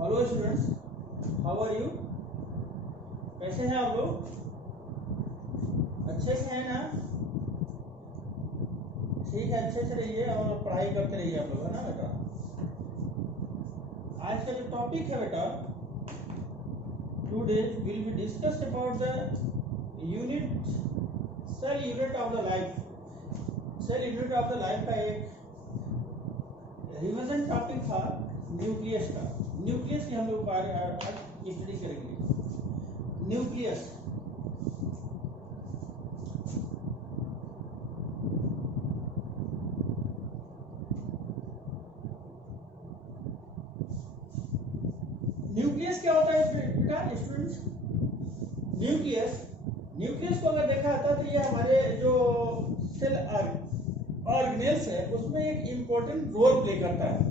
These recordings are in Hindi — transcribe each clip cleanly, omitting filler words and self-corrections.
Hello students, how are you? कैसे हैं आप लोग? अच्छे से हैं ना? ठीक है, अच्छे से रहिए और पढ़ाई करते रहिए आप लोग, है ना बेटा? आज का जो टॉपिक है बेटा, today will be discussed about the unit cell unit of the life. Cell unit of the life का एक रिवीजन टॉपिक था न्यूक्लियस का। न्यूक्लियस की हम लोग आज स्टडी करेंगे। न्यूक्लियस न्यूक्लियस क्या होता है बेटा स्टूडेंट्स? न्यूक्लियस न्यूक्लियस को अगर देखा जाता तो ये हमारे जो सेल ऑर्गेनेल्स है उसमें एक इम्पोर्टेंट रोल प्ले करता है।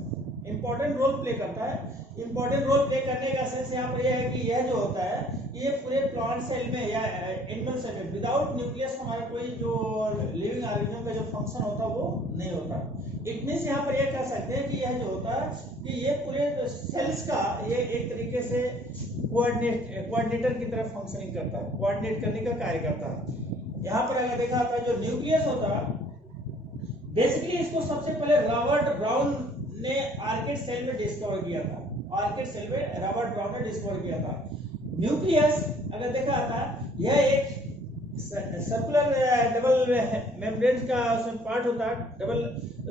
इम्पोर्टेंट रोल प्ले करता है। इम्पोर्टेंट रोल प्ले करने का सेंस यहाँ पर यह है कि यह जो होता है ये पूरे प्लांट सेल में या एनिमल सेल में विदाउट न्यूक्लियस हमारा कोई जो लिविंग ऑर्गेनिज्म का जो फंक्शन होता है वो नहीं होता। इट मींस यहाँ पर यह कह सकते हैं कि यह जो होता है कि ये पूरे सेल्स का ये एक तरीके से कोऑर्डिनेटर की तरह फंक्शनिंग करता है, कोऑर्डिनेट करने का कार्य करता है। यहाँ पर अगर देखा जाता है जो न्यूक्लियस होता है बेसिकली इसको सबसे पहले रॉबर्ट ब्राउन ने आर्किड सेल में डिस्कवर किया था। आर्किड सेल में रॉबर्ट ब्राउन ने डिस्कवर किया था। न्यूक्लियस अगर देखा जाता यह एक सर्कुलर डबल मेम्ब्रेन का उसमें पार्ट होता है। डबल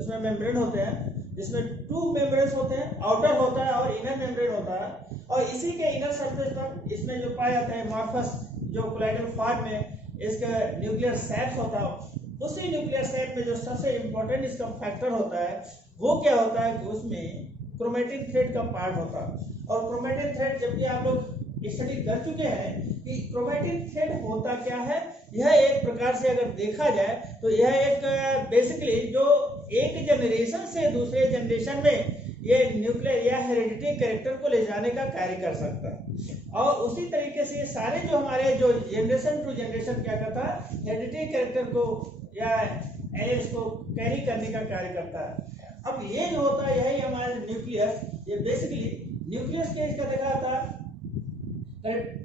उसमें मेम्ब्रेन होते हैं जिसमें टू मेम्ब्रेन्स होते हैं, आउटर होता है और इनर मेम्ब्रेन होता है। और इसी के इनर सरफेस पर इसमें जो पाया जाता है मॉर्फस जो कोलाइडल फॉर्म में इसका न्यूक्लियर सैप्स होता है। उसी न्यूक्लियर सैप में जो सबसे इंपॉर्टेंट इसका फैक्टर होता है वो क्या होता है कि उसमें क्रोमेटिन थ्रेड का पार्ट होता है। और क्रोमेटिन थ्रेड जबकि आप लोग स्टडी कर चुके हैं कि क्रोमेटिन थ्रेड होता क्या है। यह एक प्रकार से अगर देखा जाए तो यह एक बेसिकली जो एक जनरेशन से दूसरे जनरेशन में ये न्यूक्लियर या हेरिडिटी कैरेक्टर को ले जाने का कार्य कर सकता है। और उसी तरीके से सारे जो हमारे जो जनरेशन टू जनरेशन क्या करता है हेरिडिटी कैरेक्टर को या एलियंस को कैरी करने का कार्य करता है। अब ये जो होता है यही हमारे न्यूक्लियस, ये बेसिकली न्यूक्लियस के इसका देखा था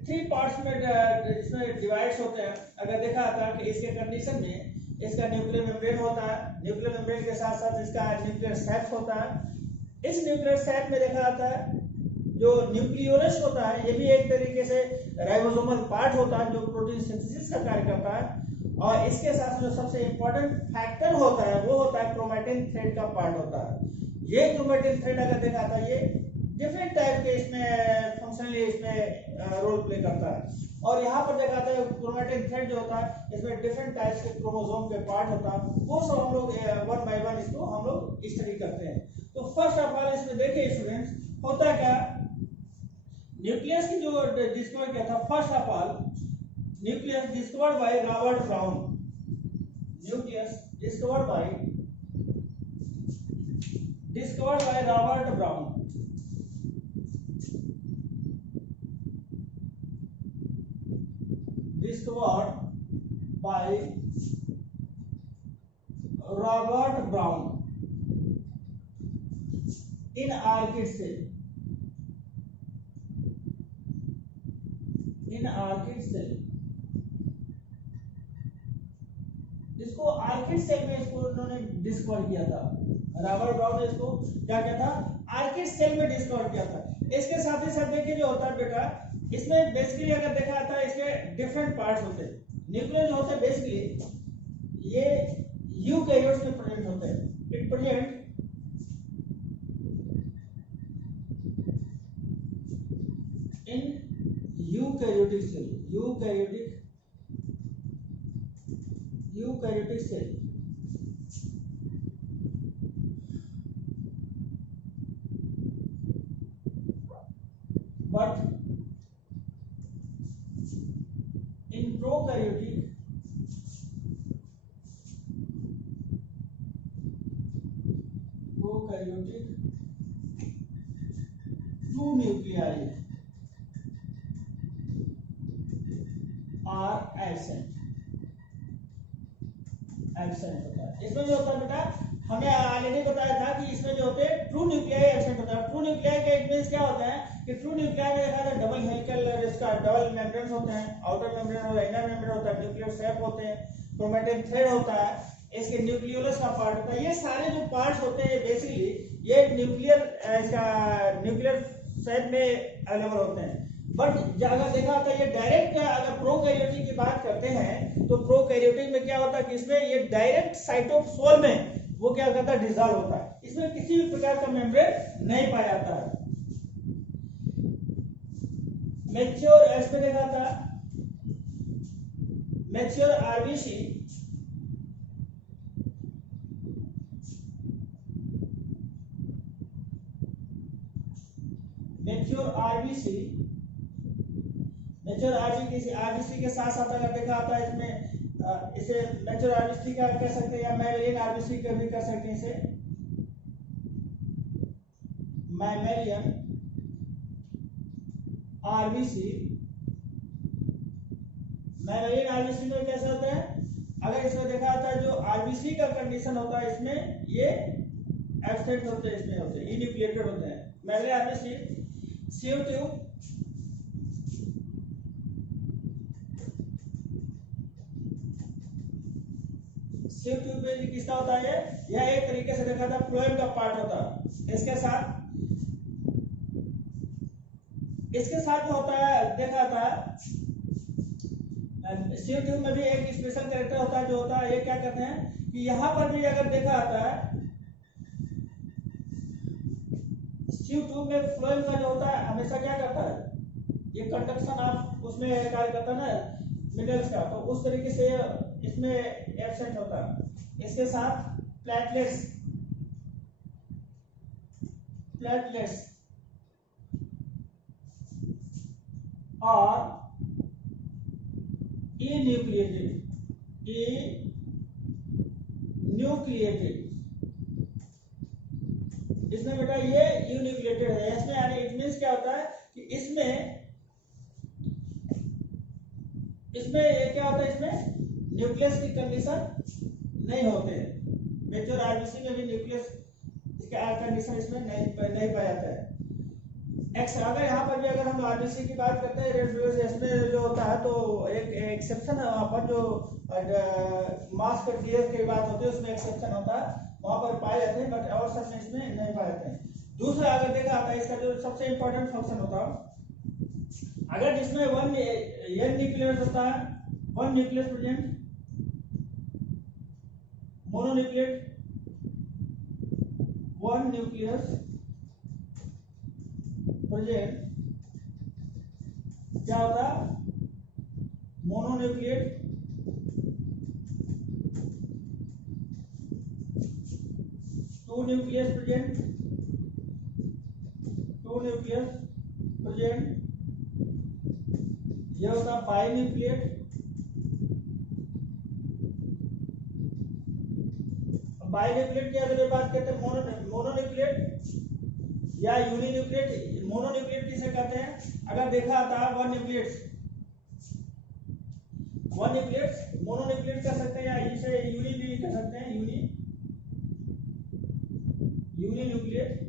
थ्री पार्ट्स में इसमें डिवाइड्स होते हैं। अगर देखा था कि इसके कंडीशन में इसका न्यूक्लियर मेम्ब्रेन होता है, न्यूक्लियर मेम्ब्रेन के साथ साथ इसका न्यूक्लियर सैप होता है। इस न्यूक्लियर सैप में देखा जाता है जो न्यूक्लियोलस होता है ये भी एक तरीके से राइबोसोमल पार्ट होता है जो प्रोटीन सिंथेसिस का कार्य करता है। और इसके साथ जो सबसे इंपॉर्टेंट फैक्टर होता है वो होता है क्रोमेटिन थ्रेड का पार्ट होता है। ये क्रोमेटिन थ्रेड अगर देखा था ये डिफरेंट टाइप के इसमें फंक्शनली इसमें रोल प्ले करता है। और यहाँ पर देखा था क्रोमेटिन थ्रेड जो होता है इसमें डिफरेंट टाइप्स के क्रोमोसोम के पार्ट होता है। वो सब हम लोग वन बाय वन इसको हम लोग स्टडी करते हैं। तो फर्स्ट ऑफ ऑल इसमें देखिए स्टूडेंट्स होता क्या न्यूक्लियस की जो डिस्कवर किया था first of all nucleus discovered by Robert brown. Nucleus discovered by Robert brown. Discovered by Robert Brown in orchid cell. In orchid cell. इसको ऑर्किड सेल में इसको उन्होंने डिस्कवर किया था। रॉबर्ट ब्राउन ने इसको क्या किया था ऑर्किड सेल में डिस्कवर किया था। इसके साथ ही साथ देखिए जो होता है बेटा इसमें बेसिकली अगर देखा जाता है इसके डिफरेंट पार्ट्स होते हैं। न्यूक्लियस जो होते हैं बेसिकली ये यूकैरियोट्स में प्रेजेंट होते हैं। It present in eukaryotic cell. Eukaryotic cell. But in prokaryotic two nuclei are absent होता है। इसमें जो होता है बेटा हमने ऑलरेडी बताया था कि इसमें जो होते हैं ट्रू न्यूक्लियाई एब्सेंट होता है। ट्रू न्यूक्लियाई का इट मींस क्या होता है कि ट्रू न्यूक्लियाई में देखा था डबल हेलिकल इसका डबल मेम्ब्रेन होते हैं, आउटर मेम्ब्रेन और इनर मेम्ब्रेन होता है, न्यूक्लियर शेप होते हैं, क्रोमैटिन थ्रेड होता है, इसके न्यूक्लियोलस का पार्ट होता है। ये सारे जो पार्ट्स होते हैं बेसिकली ये न्यूक्लियर शेप में अवेलेबल होते हैं। बट अगर देखा होता है ये डायरेक्ट, अगर प्रोकैरियोटिक की बात करते हैं तो प्रोकैरियोटिक में क्या होता है कि इसमें ये डायरेक्ट साइटोसोल में वो क्या करता है, डिसॉल्व होता है, इसमें किसी भी प्रकार का मेम्ब्रेन नहीं पाया जाता है। मैच्योर इसमें देखा था मैच्योर आरबीसी आरबीसी के साथ साथ अगर देखा आता है इसमें इसे मैच्योर आरबीसी का कह सकते हैं या मैमेलियन आरबीसी का भी कर सकते हैं। इसे मैमेलियन आरबीसी में कैसा होता है, अगर इसमें देखा आता है जो आरबीसी का कंडीशन होता है इसमें ये एब्सेंट होते हैं, इसमें होते हैं इन्यूक्लिएटेड होते हैं। मैमेलियन आरबीसी सीव ट्यूब में किसका होता है, यह एक तरीके से देखा था फ्लोएम का पार्ट होता है। इसके साथ जो होता है देखा था सीव ट्यूब में भी एक स्पेशल कैरेक्टर होता है जो होता है, ये क्या कहते हैं कि यहाँ पर भी अगर देखा आता है सीव ट्यूब में फ्लोएम का जो होता है हमेशा क्या करता है, ये कंडक्शन ऑफ उसमें कार्य करता है ना मिनरल्स का, तो उस तरीके से इसमें एब्सेंट होता है। इसके साथ प्लेटलेट्स और इन्यूक्लिएटेड इसमें बेटा ये यून्यूक्लिएटेड है। इसमें यानी इट मींस क्या होता है कि इसमें ये क्या होता है, इसमें न्यूक्लियस की कंडीशन नहीं होते हैं। मैच्योर आरबीसी में भी न्यूक्लियस इसका कंडीशन इसमें नहीं पाया जाता है। अगर यहाँ पर भी अगर हम आरबीसी की बात करते हैं रेड ब्लड इसमें जो होता है तो एक एक्सेप्शन है वहाँ पर, जो मास स्पेक्ट्रम की बात होती है उसमें एक्सेप्शन होता है, वहाँ पर पाए जाते हैं, बट और सब में इसमें नहीं पाए जाते हैं। दूसरा अगर देखा आता है इसका जो सबसे इंपॉर्टेंट फंक्शन होता है, अगर जिसमें वन एन न्यूक्लियस होता है, one nucleus present, mononucleate, one nucleus present, क्या होता है मोनोन्यूक्लिएट, टू न्यूक्लियस प्रेजेंट, ये होता है बाइन्यूक्लिएट, बाइन्यूक्लिएट की अगर बात करते हैं मोनोन्यूक्लिएट या यूनिन्यूक्लिएट। मोनोन्यूक्लिएट किसे कहते हैं, अगर देखा आता है वन न्यूक्लिएट मोनोन्यूक्लिएट कर सकते हैं या इसे यूनि भी कर सकते हैं, यूनिन्यूक्लिएट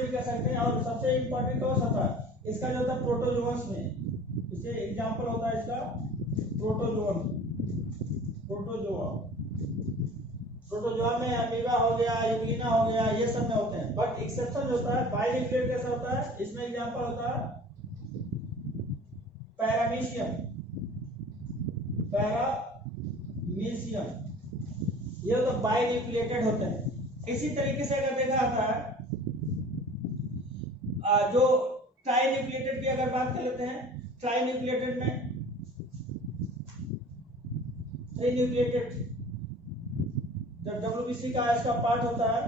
भी कर सकते हैं। और सबसे इंपॉर्टेंट कौन सा था इसका जो होता है प्रोटोजोअन्स में, इसे एग्जांपल होता है इसका प्रोटोजोआ में अमीबा हो गया, यूग्लिना हो गया, ये सब में होते हैं। बट एक्सेप्शन जो होता है बाइन्यूक्लिएट कैसा होता है, इसमें एग्जांपल होता है पैरामीशियम, ये तो बाइन्यूक्लिएटेड होते हैं। इसी तरीके से अगर देखा आता है जो ट्राइन्यूक्लिएटेड की अगर बात कर लेते हैं, ट्राइन्यूक्लिएटेड में ट्राइन्यूक्लिएटेड जब WBC का इसका पार्ट होता है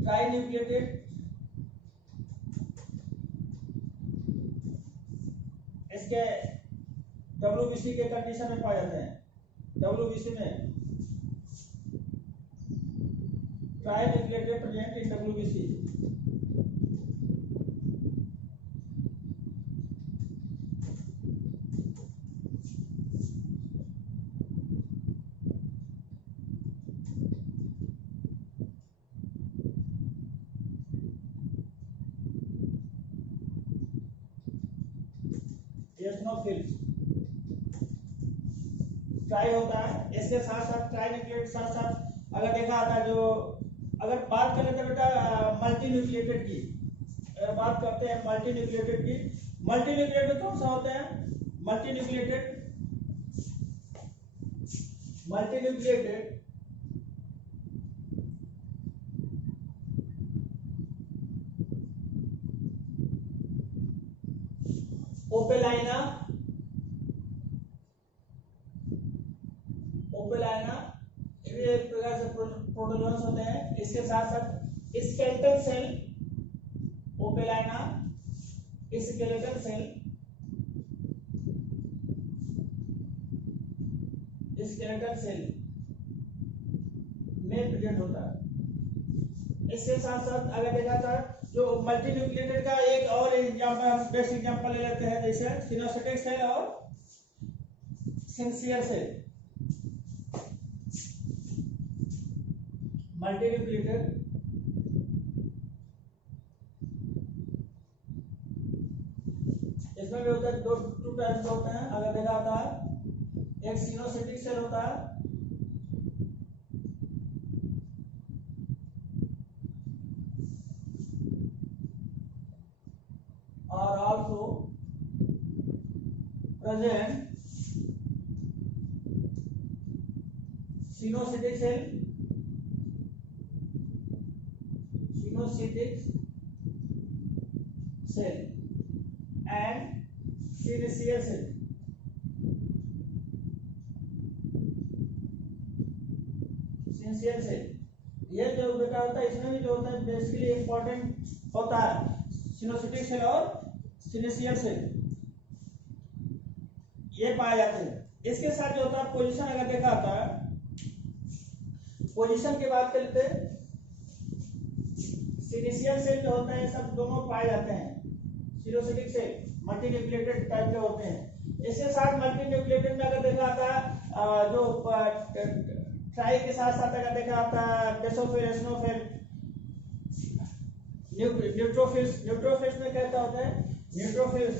ट्राइन्यूक्लिएटेड, इसके WBC के कंडीशन में पाए जाते हैं। WBC में ट्राइन्यूक्लिएटेड प्रेजेंट इन WBC। एस्नोफिल्स, ट्राई होता है। इसके साथ साथ ट्राई न्यूक्लिएटेड साथ साथ अगर देखा आता है जो, अगर बात करें तो बेटा मल्टी न्यूक्लिएटेड की, अगर बात करते हैं मल्टी न्यूक्लिएटेड की, मल्टी न्यूक्लिएटेड कौन सा होते हैं? मल्टी न्यूक्लिएटेड ओपेलाइना, ये एक प्रकार से प्रोटोजोन्स होते हैं। इसके साथ साथ स्केलेटल सेल, ओपेलाइना स्केलेटल सेल, में प्रेजेंट होता है। इसके साथ साथ अगर देखा था जो मल्टी न्यूक्लिएटेड का एक और एग्जांपल, हम बेस्ट एग्जांपल ले लेते हैं, जैसे सिनोसिटिक सेल और सिंसियर सेल। मल्टी न्यूक्लिएटेड इसमें भी होता है, टू टाइप्स होते हैं। अगर देखा होता है, एक सिनोसिटिक सेल होता है और also present coenocytic cell, and syncytial cell. ये जो बेटा होता है, इसमें भी जो होता है बेसिकली इंपॉर्टेंट होता है सिनोसिटिक सेल और सिनसियर सेल, ये पाए जाते हैं। इसके साथ जो होता है पोजीशन, अगर देखा होता है, पोजीशन की बात करते हैं, सिनसियर सेल जो होता है सब दोनों पाए जाते हैं। सिनोसिटिक सेल मल्टी न्यूक्लिएटेड टाइप के होते हैं। इसके साथ मल्टी न्यूक्लिएटेड में अगर देखा आता है जो ट्राई के साथ साथ अगर देखा आता है बेसोफिल, एस्नोफिल, न्यूट्रोफिल्स में कहता होता है न्यूट्रोफिल्स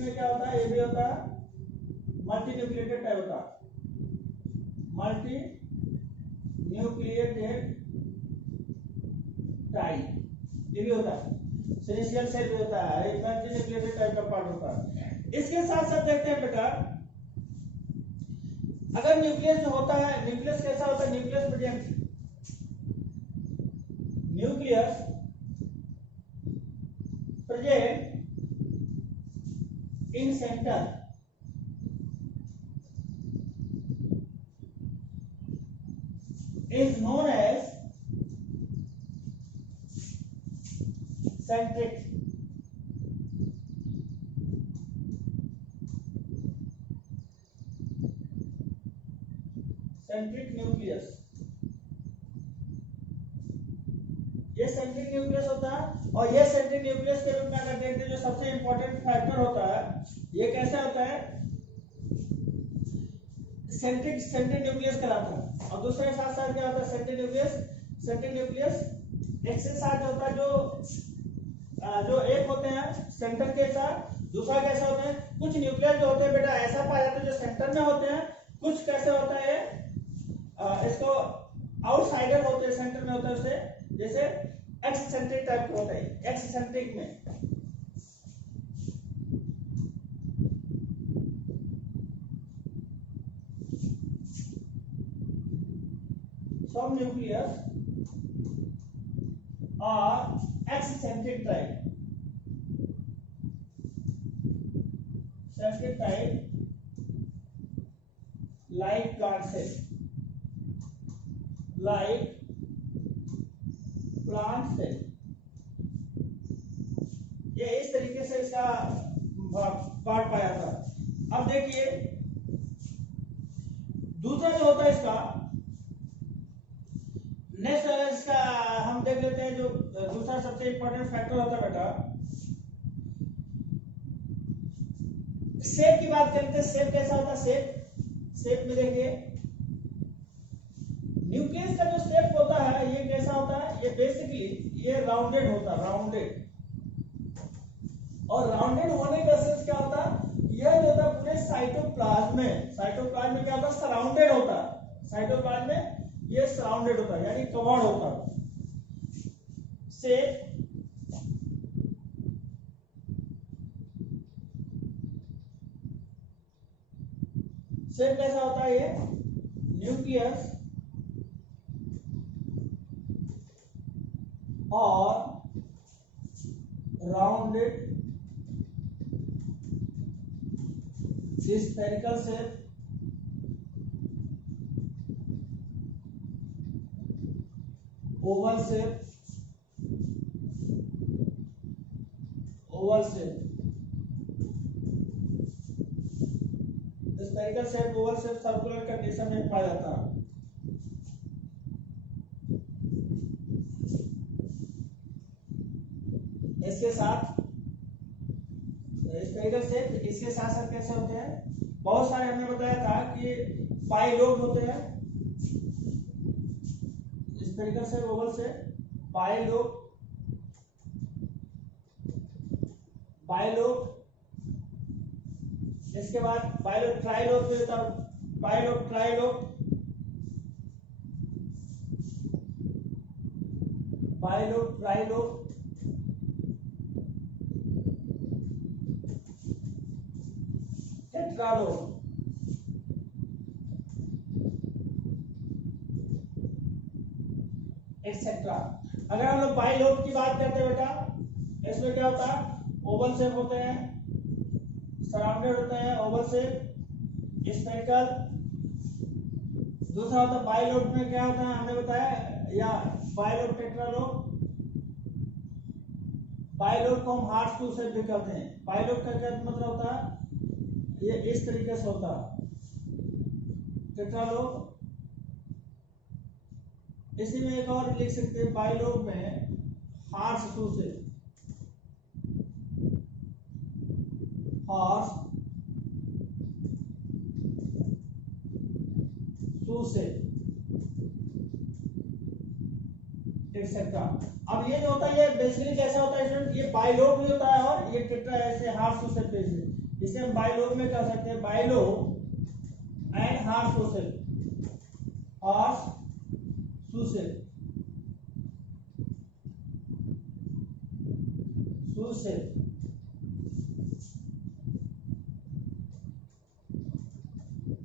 में क्या होता है, ये भी होता है मल्टी न्यूक्लिएटेड टाइप होता है, मल्टी न्यूक्लिएटेड टाइप ये भी होता है। सिनसियर सेल भी होता है, एक मल्टी न्यूक्लिएटेड टाइप का पार्ट होता है। इसके साथ साथ देखते हैं बेटा, अगर न्यूक्लियस जो होता है, न्यूक्लियस कैसा होता है? Nucleus present in centre is known as centric nucleus. ये सेंट्रिक न्यूक्लियस होता है, और ये सेंट्रिक न्यूक्लियस के रूप में अगर देखते हैं जो सबसे इंपॉर्टेंट फैक्टर होता है, ये कैसा होता है? सेंट्रिक न्यूक्लियस कहलाता है। और दूसरे के साथ साथ क्या होता है? सेंट्रिक न्यूक्लियस एक से साथ होता है जो एक होते हैं सेंटर के साथ, दूसरा कैसा होता है? कुछ न्यूक्लियस जो होते हैं बेटा ऐसा पाया जाता है जो सेंटर में होते हैं, कुछ कैसे होता है इसको आउटसाइडर होते हैं, सेंटर में होता है उसे, जैसे एक्सेंट्रिक टाइप का होता है। एक्सेंट्रिक में some nucleus are eccentric type, like plant cell, ये इस तरीके से इसका पार्ट पाया था। अब देखिए दूसरा जो होता है इसका, नेक्स्ट इसका हम देख लेते हैं जो दूसरा सबसे इंपॉर्टेंट फैक्टर होता है बेटा, शेप की बात करते हैं। शेप कैसा होता है? शेप में देखिए न्यूक्लियस का जो शेप होता है ये कैसा होता है? ये बेसिकली ये राउंडेड होता, राउंडेड। और राउंडेड होने का सेंस क्या होता है, यह जो होता पूरे साइटोप्लाज्म में, साइटोप्लाज्म में क्या होता है, सराउंडेड होता, साइटोप्लाज्म में ये सराउंडेड होता यानी कवर्ड होता। शेप शेप कैसा होता है, ये न्यूक्लियस और rounded spherical shape, Oval shape, Oval shape, spherical shape, Oval shape circular condition में पाया जाता है। इसके साथ स्फेरिकल शेप, इसके साथ साथ कैसे होते हैं, बहुत सारे हमने बताया था कि बाइलोब होते हैं, spherical shape, Oval shape, bilobe, bilobe, इसके बाद बाइलोब, ट्राइलोब भी होता है, बाइलोब, ट्राइलोब, बाइलोब, ट्राइलोब, टेट्रालोब, एक्सेट्रा। अगर हम लोग बाइलोब की बात करते हैं बेटा, इसमें क्या होता है, ओवल शेप होते हैं, सराउंडेड होते हैं, ओवल शेप, स्फेरिकल। दूसरा होता है बाइलोब में क्या होता है, हमने बताया, या बाइलोब, टेट्रालोब। बाइलोब को हम हार्ट टू से भी कहते हैं। बाइलोब का क्या मतलब होता है, ये इस तरीके से होता है, टेट्रालोब। इसी में एक और लिख सकते हैं, बाइलोब में हार्स टू से, हार्स टू से, एक्सेट्रा। अब ये जो होता है, ये बेसिकली कैसा होता है स्टूडेंट, ये बाइलोब भी होता है और ये टेट्रा ऐसे हार्स टू से पेज है। इसे हम बाइलोब में कह सकते हैं, बाइलोब एंड हार्स टू से, हार्स टू से, टू से।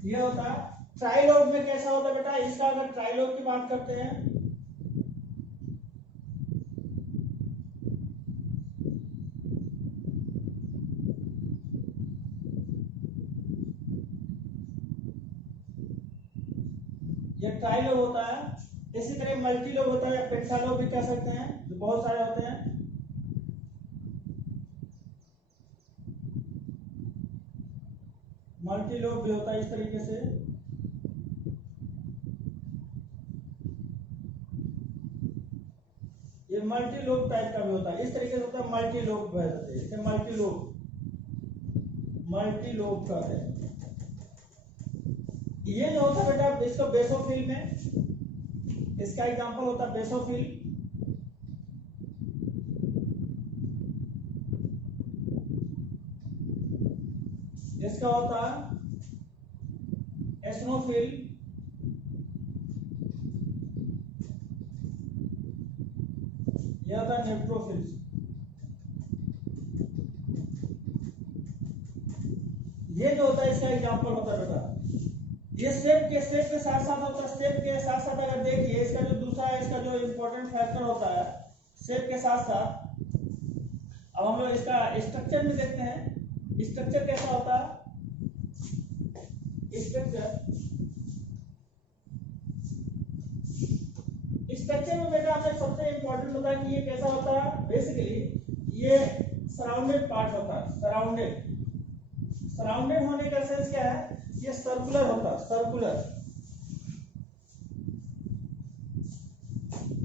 ये होता है। ट्राइलोब में कैसा होता है बेटा, इसका अगर ट्राइलोब की बात करते हैं, ये ट्राइलोब होता है। इसी तरह मल्टीलोब होता है, या पेंटालोब भी कह सकते हैं, जो बहुत सारे होते हैं। मल्टीलोब भी होता है इस तरीके से। ये मल्टीलोब टाइप का भी होता है, इस तरीके से होता है, मल्टीलोब कहते हैं इसे, मल्टीलोब, मल्टीलोब कहते हैं। ये जो होता है बेटा, इसको बेसोफिल में, इसका एग्जांपल होता है बेसोफिल। इसका होता है एस्नोफिल, यह होता है न्यूट्रोफिल। ये जो होता है इसका एग्जांपल होता है बेटा। ये स्टेप के साथ साथ होता है, स्टेप के साथ साथ अगर देखिए, इसका जो दूसरा है, इसका जो इम्पोर्टेंट फैक्टर होता है स्टेप के साथ साथ, अब हम लोग इसका स्ट्रक्चर में देखते हैं। स्ट्रक्चर कैसा होता है, स्ट्रक्चर में बेटा हमें सबसे इम्पोर्टेंट होता है कि ये कैसा होता है, बेसिकली ये सराउंडेड पार्ट होता है, सराउंडेड। सराउंडेड होने का सेंस क्या है, ये सर्कुलर होता है, सर्कुलर,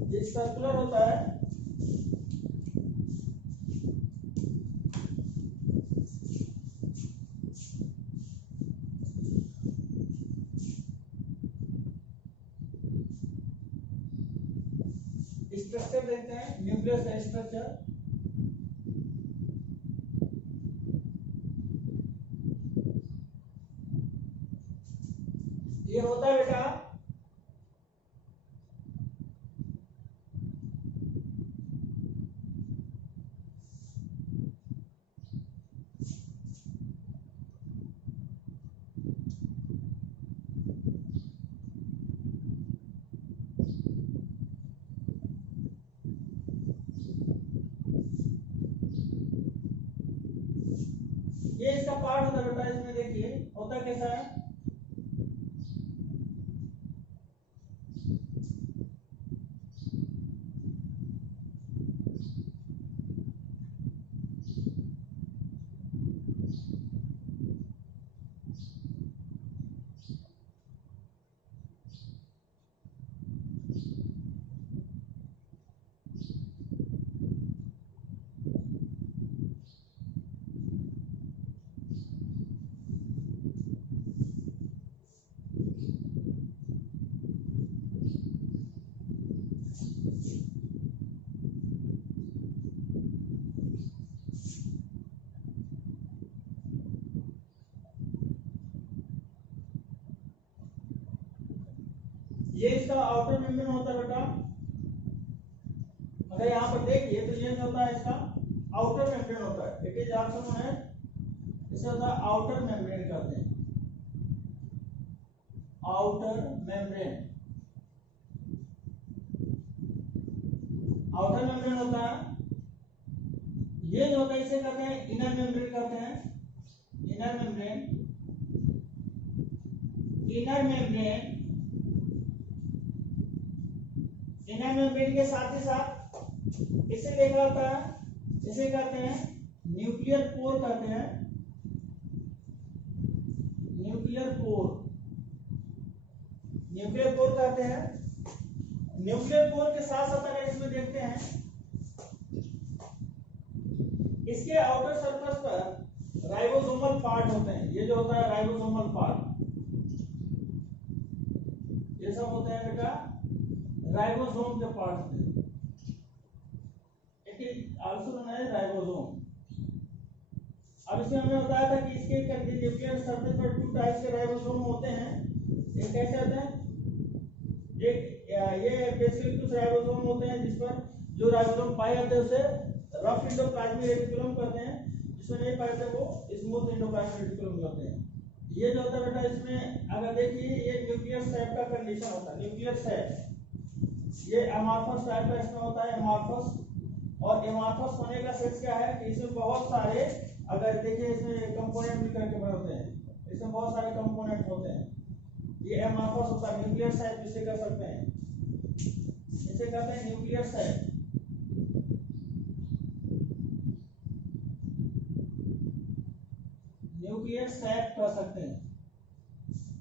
ये सर्कुलर होता है। स्ट्रक्चर देखते हैं, न्यूक्लियस का स्ट्रक्चर। ये होता है बेटा ये इसका पार्ट होता है बेटा। इसमें देखिए होता कैसा है, ये इसका आउटर मेम्ब्रेन होता है बेटा। अगर यहाँ पर देखिए तो ये होता है इसका आउटर मेम्ब्रेन होता है। It is also known as, इसे होता है आउटर मेम्ब्रेन कहते हैं, आउटर मेम्ब्रेन। आउटर मेम्ब्रेन होता है। ये जो होता है इसे कहते हैं इनर मेम्ब्रेन कहते हैं, inner membrane. Inner membrane, inner membrane के साथ ही साथ इसे देखा होता है, इसे कहते हैं न्यूक्लियर पोर कहते हैं, न्यूक्लियर पोर, न्यूक्लियर पोर कहते हैं। न्यूक्लियर पोर के साथ साथ अगर इसमें देखते हैं, इसके आउटर सरफेस पर राइबोसोमल पार्ट होते हैं। ये जो होता है राइबोसोमल पार्ट, ये सब होते हैं बेटा राइबोसोम के पार्ट होते हैं। It is also known as ribosome. अब इसमें हमने बताया था कि इसके न्यूक्लियर सरफेस पर टू टाइप्स के राइबोसोम होते हैं। एक कैसे होते हैं, एक ये बेसिकली कुछ राइबोसोम होते हैं जिस पर जो राइबोसोम पाए जाते हैं उसे रफ एंडोप्लाज्मिक रेटिकुलम कहते हैं, जिसमें नहीं पाए जाते वो स्मूथ एंडोप्लाज्मिक रेटिकुलम कहते हैं। ये जो होता है बेटा इसमें अगर देखिए ये न्यूक्लियर सैक का कंडीशन होता है, न्यूक्लियर सैक ये अमार्फस टाइप का इसमें होता है, अमार्फस। और एमार्फस होने का सेंस क्या है कि इसमें बहुत सारे, अगर देखिए इसमें कंपोनेंट मिलकर के बने होते हैं, इसमें बहुत सारे कंपोनेंट होते हैं। ये एमार्फस होता है, न्यूक्लियर सैक जिसे कह सकते हैं, इसे कहते हैं न्यूक्लियर सैक। न्यूक्लियर सैक कह सकते हैं।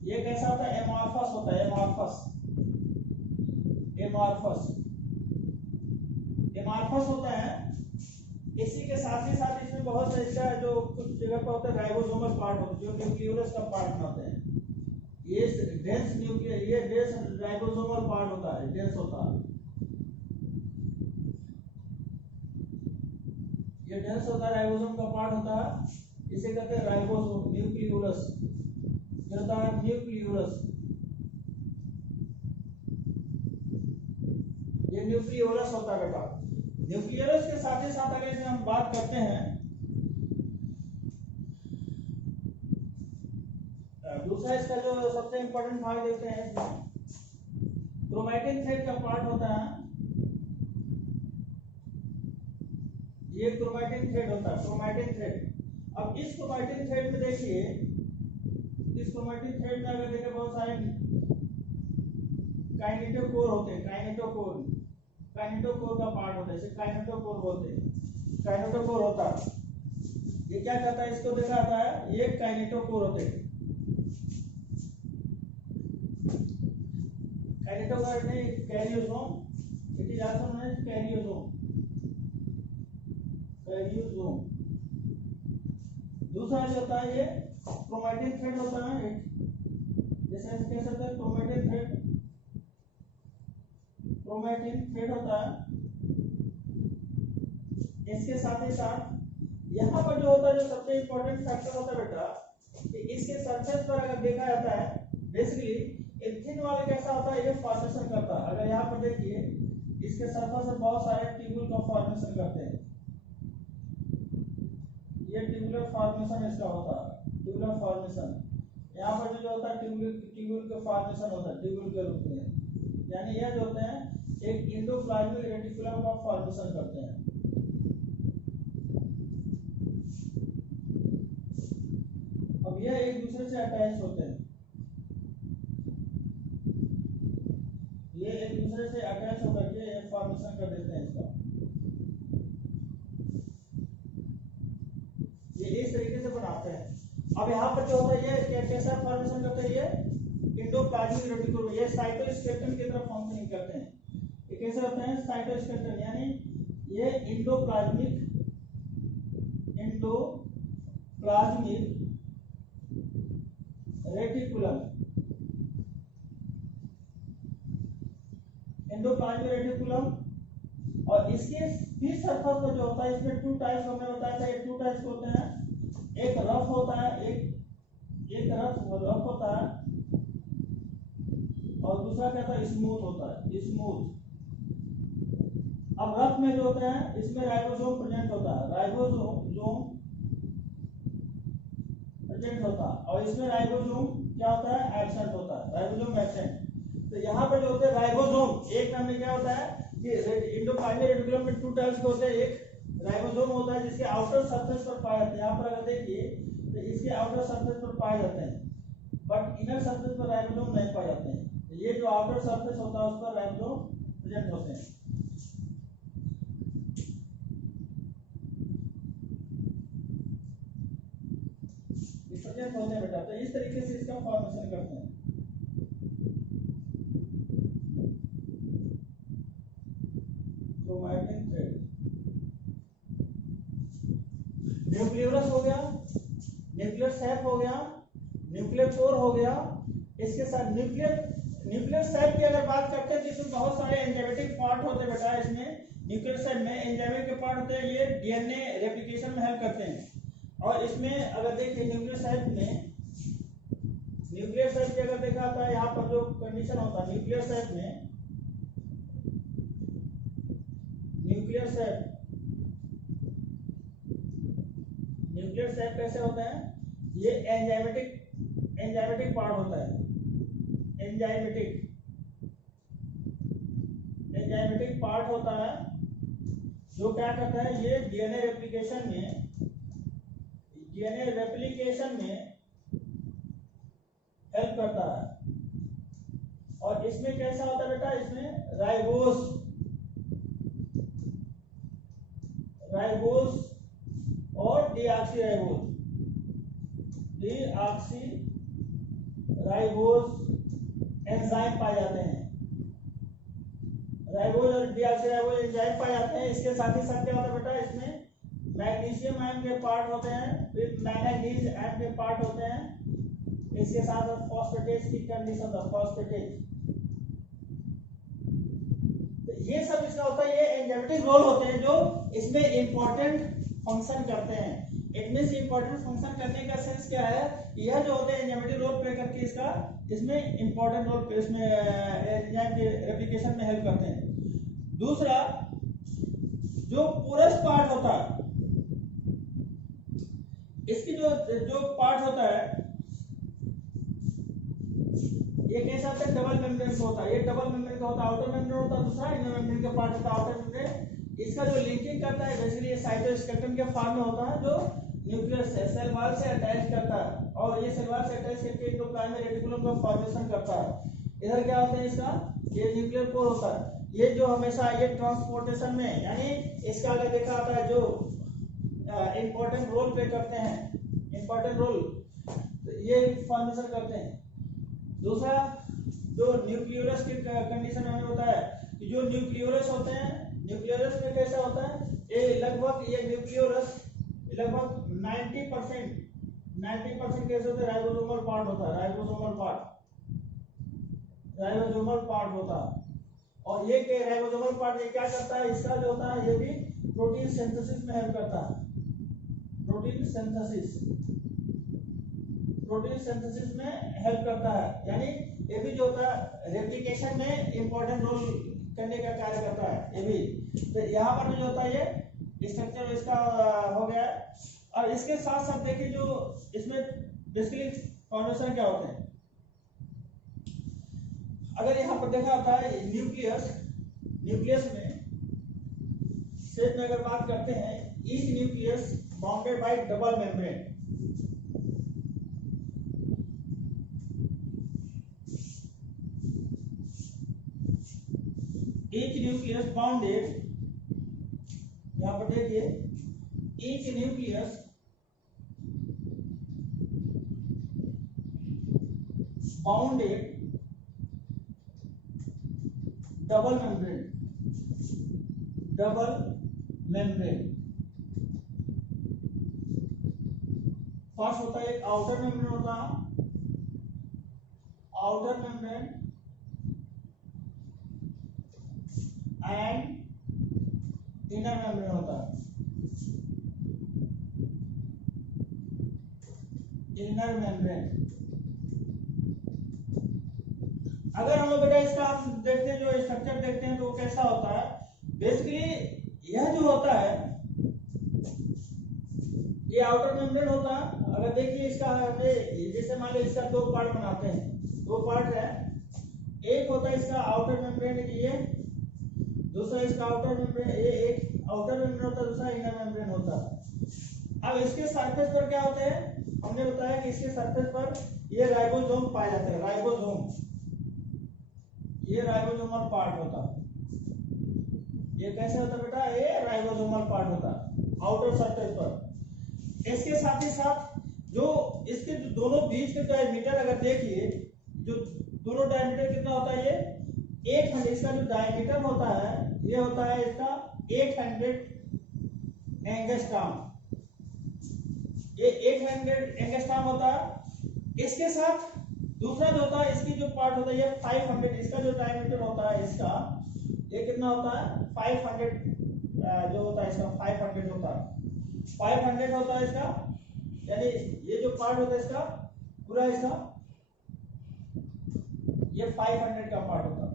ये कैसा होता है, एमार्फस होता है, एमार्फस, एमार्फस, एमार्फस होता है। इसी के साथ ही साथ इसमें बहुत से इसका जो कुछ जगह पर होता है राइबोसोमल पार्ट होता है, जो न्यूक्लियोलस का पार्ट होते हैं। ये डेंस न्यूक्लियर, ये डेंस राइबोसोमल पार्ट होता है, डेंस होता है, ये डेंस होता है, राइबोसोम का पार्ट होता है। इसे कहते हैं राइबोसोम, न्यूक्लियोलस, ये होता है न्यूक्लियोलस, ये न्यूक्लियोलस होता है बेटा। न्यूक्लियोलस के साथ ही साथ अगर इसमें हम बात करते हैं, दूसरा इसका जो सबसे इंपॉर्टेंट भाग देखते हैं इसमें क्रोमैटिन थ्रेड का पार्ट होता है। ये क्रोमैटिन थ्रेड होता है, क्रोमैटिन थ्रेड। अब इस क्रोमैटिन थ्रेड में देखिए, इस क्रोमैटिन थ्रेड में अगर देखें बहुत सारे काइनेटोकोर होते हैं, काइनेटोकोर, काइनेटोकोर का पार्ट होता है, इसे काइनेटोकोर बोलते हैं, काइनेटोकोर होता है। ये क्या कहता है, इसको देखा जाता है, ये काइनेटोकोर होते हैं। काइनेटोकोर नहीं, karyosome, it is also known as karyosome, karyosome. दूसरा जो होता है ये क्रोमैटिन थ्रेड होता है, जैसे कह सकते हैं क्रोमैटिन थ्रेड, क्रोमैटिन थ्रेड होता है। इसके साथ ही साथ यहाँ पर जो होता है, जो सबसे इम्पोर्टेंट फैक्टर होता है बेटा, कि इसके सरफेस पर अगर देखा जाता है बेसिकली इथिन वाला कैसा होता है, ये फॉर्मेशन करता है। अगर यहाँ पर देखिए इसके सरफेस पर बहुत सारे ट्यूबुल का फॉर्मेशन करते हैं, ये ट्यूबुलर फॉर्मेशन इसका होता है, ट्यूबुलर फॉर्मेशन। यहाँ पर जो होता है ट्यूबुल का फॉर्मेशन होता है ट्यूबुल के रूप में, यानी यह जो होते हैं एक एंडोप्लाज्मिक रेटिकुलम का फॉर्मेशन करते हैं। अब यह एक दूसरे से अटैच होते हैं, ये एक दूसरे से अटैच होकर के एक फॉर्मेशन कर देते हैं इसका। ये इस तरीके से बनाते हैं। अब यहाँ पर जो होता है ये कैसा फॉर्मेशन करते हैं, ये एंडोप्लाज्मिक रेटिकुलम, ये साइटोस्केलेटन की तरह फंक्शनिंग करते हैं। ये कैसे होते हैं, साइटोस्केलेटन, यानी ये एंडोप्लाज्मिक रेटिकुलम, एंडोप्लाज्मिक रेटिकुलम। और इसके भी सरफेस पर जो होता है, इसमें टू टाइप्स हमने बताया था, ये टू टाइप्स होते हैं, एक रफ होता है, एक रफ होता है, और दूसरा क्या था, स्मूथ होता है, स्मूथ। अब रफ में जो होता है इसमें राइबोसोम प्रेजेंट होता है, राइबोसोम प्रेजेंट होता है, और इसमें राइबोसोम क्या होता है, एब्सेंट होता है, राइबोसोम एब्सेंट। तो यहाँ पर जो होते हैं राइबोसोम, एक नाम में क्या होता है कि एंडोप्लाज्मिक रेटिकुलम में टू टाइप्स के होते हैं, एक राइबोसोम होता है जिसके आउटर सरफेस पर पाए जाते हैं, यहाँ पर अगर देखिए तो इसके आउटर सरफेस पर पाए जाते हैं, बट इनर सरफेस पर राइबोसोम नहीं पाए जाते हैं। ये जो आउटर सरफेस होता है उस पर राइबोसोम प्रेजेंट होते हैं। प्रेजेंट होते हैं बेटा, तो इस तरीके से इसका फॉर्मेशन करते हैं। क्रोमैटिन थ्रेड, न्यूक्लियस हो गया, न्यूक्लियर सैप हो गया, न्यूक्लियर कोर हो गया। इसके साथ न्यूक्लियर सैप की अगर बात करते हैं तो इसमें बहुत सारे एंजाइमेटिक पार्ट होते हैं बेटा। इसमें न्यूक्लियर सैप में एंजाइमेटिक के पार्ट होते हैं, ये डीएनए रेप्लिकेशन में हेल्प करते हैं। और इसमें अगर देखिए न्यूक्लियर सैप में, न्यूक्लियर सैप की अगर देखा था, यहाँ पर जो कंडीशन होता है न्यूक्लियर सैप में, न्यूक्लियर सैप कैसे होता है, ये एंजाइमेटिक पार्ट होता है, एंजाइमेटिक पार्ट होता है, जो क्या करता है, ये डीएनए रेप्लिकेशन में हेल्प करता है। और इसमें कैसा होता है बेटा, इसमें राइबोस और डीऑक्सीराइबोस एंजाइम पाए जाते हैं, राइबोस और डीऑक्सीराइबोस एंजाइम पाए जाते हैं। इसके साथ ही साथ क्या होता है बेटा, इसमें मैग्नीशियम आयन के पार्ट होते हैं, फिर मैंगनीज आयन के पार्ट होते हैं। इसके साथ फॉस्फेटेज की कंडीशन होता है, फॉस्फेटेज। तो ये सब इसका होता है, ये एंजाइमेटिक रोल होते हैं जो इसमें इंपॉर्टेंट फंक्शन करते हैं। इनमें से इंपॉर्टेंट फंक्शन करने का सेंस क्या है, यह जो होते हैं एंजाइमेटिक रोल प्ले करके इसका, इसमें इंपॉर्टेंट रोल, इसमें एंजाइम के रेप्लिकेशन में हेल्प करते हैं। दूसरा जो पोरस पार्ट होता है, इसकी जो पार्ट होता है, ये कैसा होता है, डबल मेम्ब्रेन का होता है, ये डबल मेम्ब्रेन का होता है, आउटर मेम्ब्रेन होता है, दूसरा इनर मेम्ब्रेन का पार्ट होता है, आउटर मेम्ब्रेन। इसका जो लिंकिंग करता है बेसिकली ये साइटोस्केलेटन के फॉर्म में होता है, जो न्यूक्लियस सेल वॉल से अटैच करता है, और ये सेल वॉल से अटैच करके एंडोप्लाज्मिक रेटिकुलम का फॉर्मेशन करता है। इधर क्या होता है, इसका ये न्यूक्लियर कोर होता है, ये जो हमेशा ये ट्रांसपोर्टेशन में, यानी इसका अगर देखा आता है जो इंपॉर्टेंट रोल प्ले करते हैं, इंपॉर्टेंट रोल, तो ये फॉर्मेशन करते हैं। दूसरा जो न्यूक्लियस की कंडीशन में होता है कि जो न्यूक्लियस होते हैं, न्यूक्लियस में कैसा होता है, ये लगभग ये न्यूक्लियस लगभग 90% कैसे होता है, राइबोसोमल पार्ट होता है, राइबोसोमल पार्ट होता है। और ये के राइबोसोमल पार्ट ये क्या करता है, इसका जो होता है ये भी प्रोटीन सिंथेसिस में हेल्प करता है। प्रोटीन सिंथेसिस में हेल्प करता है, यानी ये भी जो होता है रेप्लिकेशन में इंपॉर्टेंट रोल करने का कार्य करता है ये भी। तो यहाँ पर भी जो होता है ये स्ट्रक्चर इसका हो गया है। और इसके साथ साथ देखिए जो इसमें बेसिकली फॉर्मेशन क्या होते हैं, अगर यहाँ पर देखा होता है न्यूक्लियस में शेप में अगर बात करते हैं, each nucleus bounded by double membrane. Each nucleus bounded, यहाँ पर देखिए each nucleus bounded double membrane. First होता है एक आउटर मेम्ब्रेन होता है, outer membrane and inner membrane होता है, इनर मेम्ब्रेन। अगर हम लोग बेटा इसका आप देखते हैं, जो स्ट्रक्चर देखते हैं तो वो कैसा होता है, बेसिकली यह जो होता है ये आउटर मेम्ब्रेन होता है। अगर देखिए इसका जैसे मान लो इसका दो पार्ट बनाते हैं, दो पार्ट है, एक होता है इसका आउटर मेम्ब्रेन ये, दूसरा इसका आउटर मेम्ब्रेन, ये एक आउटर मेम्ब्रेन होता है, दूसरा इनर मेम्ब्रेन होता है। अब इसके सरफेस पर क्या होते हैं, हमने बताया कि इसके सरफेस पर ये राइबोसोम पाए जाते हैं, राइबोसोम, ये राइबोसोमल पार्ट होता है। ये कैसे होता है बेटा, ये राइबोसोमल पार्ट होता है आउटर सरफेस पर। इसके साथ ही साथ जो इसके जो दोनों बीच के डायमीटर अगर देखिए, जो दोनों डायमीटर कितना होता है, ये 800, इसका जो डायमीटर होता है ये होता है इसका 800 एंगस्ट्रॉम, ये 800 एंगस्ट्रॉम होता है। इसके साथ दूसरा जो होता है, इसकी जो पार्ट होता है ये 500, इसका जो डायमीटर होता है इसका ये कितना होता है 500, जो होता है इसका 500 होता है, 500 होता है इसका, यानी ये जो पार्ट होता है इसका पूरा, इसका ये 500 का पार्ट होता है,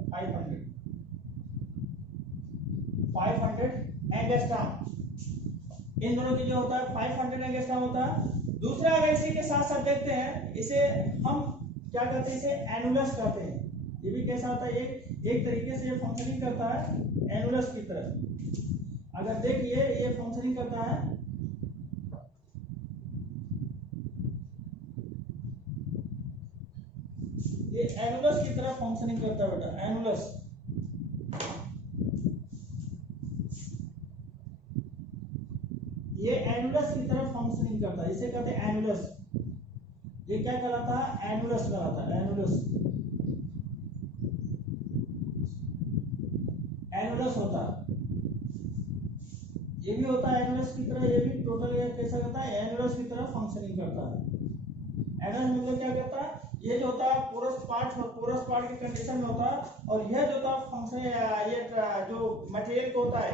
500 एंगस्ट्रॉम। इन दोनों की जो होता है 500 एंगस्ट्रॉम होता है। दूसरा अगर इसी के साथ साथ देखते हैं, इसे हम क्या कहते हैं, इसे एनुलस कहते हैं। ये भी कैसा होता है, एक तरीके से ये फंक्शनिंग करता है एनुलस की तरह। अगर देखिए ये फंक्शनिंग करता है, ये एनुलस की तरह फंक्शनिंग करता है बेटा, एनुलस। ये एनुलस की तरह फंक्शनिंग करता है, इसे कहते हैं एनुलस। ये क्या कहलाता है, एनुलस कहलाता है, एनुलस, एनुलस होता है। ये भी होता है एनुलस की तरह, ये भी टोटल ये कैसा करता है, एनुलस की तरह फंक्शनिंग करता है। एनुलस मतलब क्या करता है, ये जो होता है पोरस पार्ट की कंडीशन में होता है, और यह जो होता है फंक्शन, ये जो मटेरियल को होता है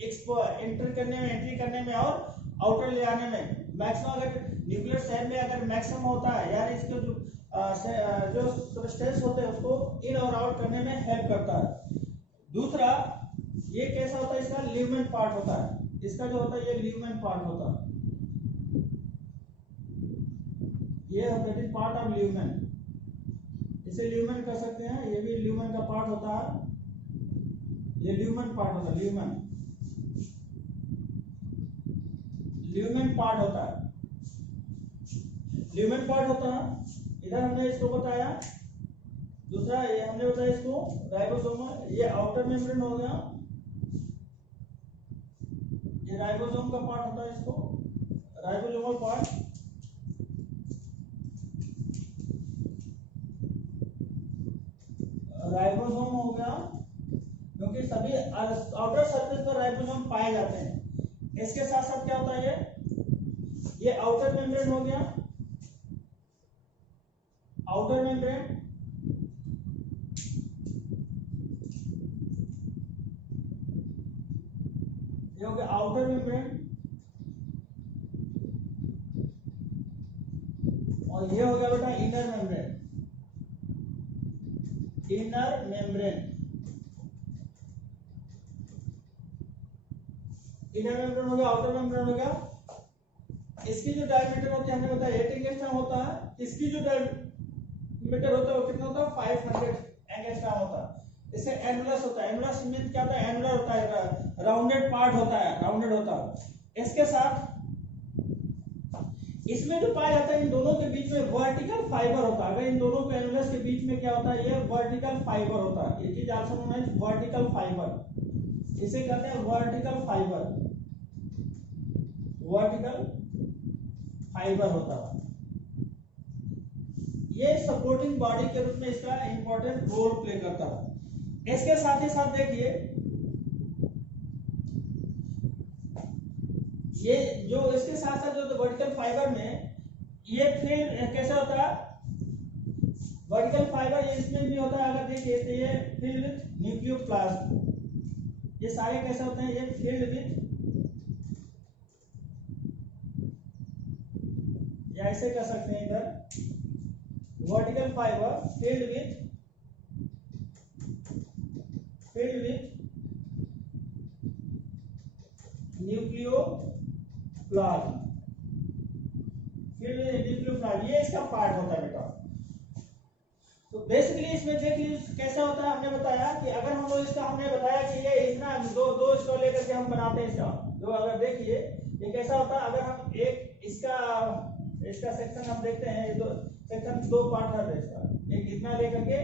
एंट्री करने में और आउटर ले आने में मैक्सिमम, अगर न्यूक्लियर शेल में अगर मैक्सिमम होता है, यार इसके जो सब्सटेंस होते हैं उसको इन और आउट करने में हेल्प करता है। दूसरा ये कैसा होता है, इसका ल्यूमेन पार्ट होता है, इसका जो होता है ये ल्यूमेन पार्ट होता है, ये that is part of lumen, इसे ल्यूमेन कह सकते हैं, ये भी ल्यूमेन का पार्ट होता है, ये ल्यूमेन पार्ट होता है, ल्यूमेन पार्ट होता है, ल्यूमेन पार्ट होता है। इधर हमने इसको बताया, दूसरा ये हमने बताया इसको राइबोसोम, ये आउटर मेम्ब्रेन हो गया, ये राइबोसोम का पार्ट होता है, इसको राइबोसोमल पार्ट। राइबोसोम हो गया, क्योंकि सभी आउटर सरफेस पर राइबोसोम पाए जाते हैं। इसके साथ साथ क्या होता है, ये आउटर मेम्ब्रेन हो गया, आउटर मेम्ब्रेन, ये हो गया आउटर मेम्ब्रेन, और ये हो गया बेटा inner membrane. Inner membrane, inner membrane हो गया, आउटर मेम्ब्रेन हो गया। इसकी जो डायमीटर होती है हमने बताया 8 एंगस्ट्रॉम होता है। इसकी जो डायमीटर होता है वो कितना होता है 500 एंगस्ट्रॉम होता है। इसे एनुलस होता है। एनुलस मींस क्या होता है, एनुलर होता है, राउंडेड पार्ट होता है, राउंडेड होता है। इसके साथ इसमें जो पाया जाता है इन दोनों के बीच में वर्टिकल फाइबर होता है। अगर इन दोनों के एनुलस के बीच में क्या होता है, ये वर्टिकल फाइबर होता है। ये चीज also known as vertical fibre, इसे कहते हैं वर्टिकल फाइबर। वर्टिकल फाइबर होता है। ये सपोर्टिंग बॉडी के रूप में इसका इंपॉर्टेंट रोल प्ले करता है। इसके साथ ही साथ देखिए ये जो इसके साथ साथ जो वर्टिकल फाइबर में ये फिर कैसा होता है, वर्टिकल फाइबर इसमें भी होता है। अगर देखिए तो ये फिल्ड विथ न्यूक्लियोप्लास्ट, ये सारे कैसे होते हैं, ये फिल्ड विथ, या ऐसे कर सकते हैं इधर vertical fibre filled with nucleoplasm, filled with nucleoplasm, ये इसका पार्ट होता है बेटा। तो बेसिकली इसमें देख लीजिए कैसा होता है। हमने बताया कि अगर हम लोग इसका, हमने बताया कि ये इतना दो इसको लेकर के हम बनाते हैं इसका, जो अगर देखिए ये कैसा होता है। अगर हम एक इसका सेक्शन हम देखते हैं, ये दो सेक्शन, दो पार्ट है इसका, एक इतना लेकर के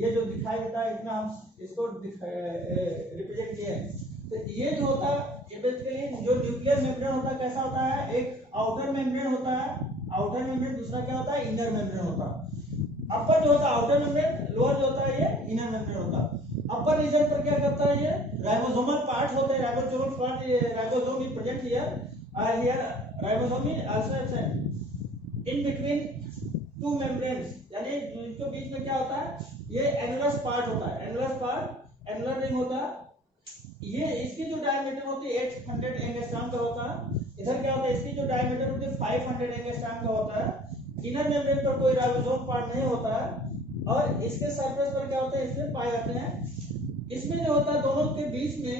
ये जो दिखाई देता है इतना हम इसको रिप्रेजेंट किए हैं। तो ये जो होता है ये बेसिकली जो न्यूक्लियर मेम्ब्रेन होता है कैसा होता है, एक आउटर मेम्ब्रेन होता है, आउटर मेम्ब्रेन, दूसरा क्या होता है इनर मेम्ब्रेन होता है। अपर जो होता है आउटर मेम्ब्रेन, लोअर जो होता है ये इनर मेम्ब्रेन होता है। अपर रीजन पर क्या करता है, ये राइबोसोमल पार्ट होते हैं, ribosomal part, ribosome is present here ribosome is also absent in between two membranes, यानी इनके बीच में क्या होता है, ये एनुलस पार्ट होता है, एनुलस पार्ट, एनुलर रिंग होता है। ये इसकी जो डायमीटर होती है 800 एंगस्ट्रॉम का होता है। इधर क्या होता है, इसकी जो डायमीटर होती है 500 एंगस्ट्रॉम का होता है। इनर मेम्ब्रेन पर कोई राइबोसोम पार्ट नहीं होता है, और इसके सरफेस पर क्या होता है, इसमें पाए जाते हैं। इसमें जो होता है दोनों के बीच में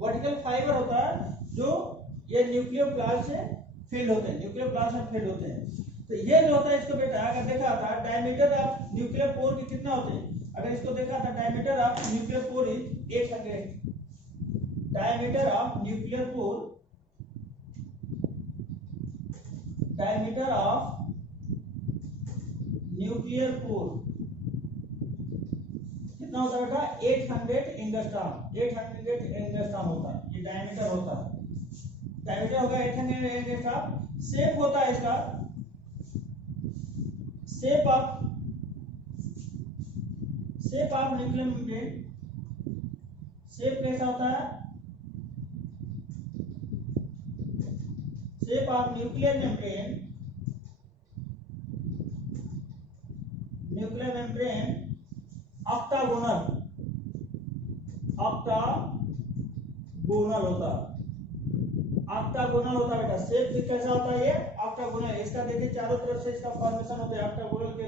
वर्टिकल फाइबर होता है, जो ये न्यूक्लियोप्लास्ट से फिल्ड होते हैं, न्यूक्लियोप्लास्ट में फिल्ड होते हैं। तो ये जो होता है इसको बेटा अगर देखा था डायमीटर ऑफ न्यूक्लियर पोर की कितना होते हैं, अगर इसको देखा था diameter of nuclear pore is 800, diameter of nuclear pore, diameter of nuclear pore कितना होता है बेटा 800 एंगस्ट्रॉम, 800 एंगस्ट्रॉम होता है, ये डायमीटर होता है, डायमीटर होगा 800 एंगस्ट्रॉम। शेप होता है इसका, shape of nuclear membrane, shape कैसा होता है, shape of nuclear membrane, nuclear membrane octagonal, octagonal होता है, ऑक्टागोनल होता है बेटा। शेप कैसा होता है, ये ऑक्टागोनल, इसका देखिए चारों तरफ से इसका फॉर्मेशन होता है, ऑक्टागोनल के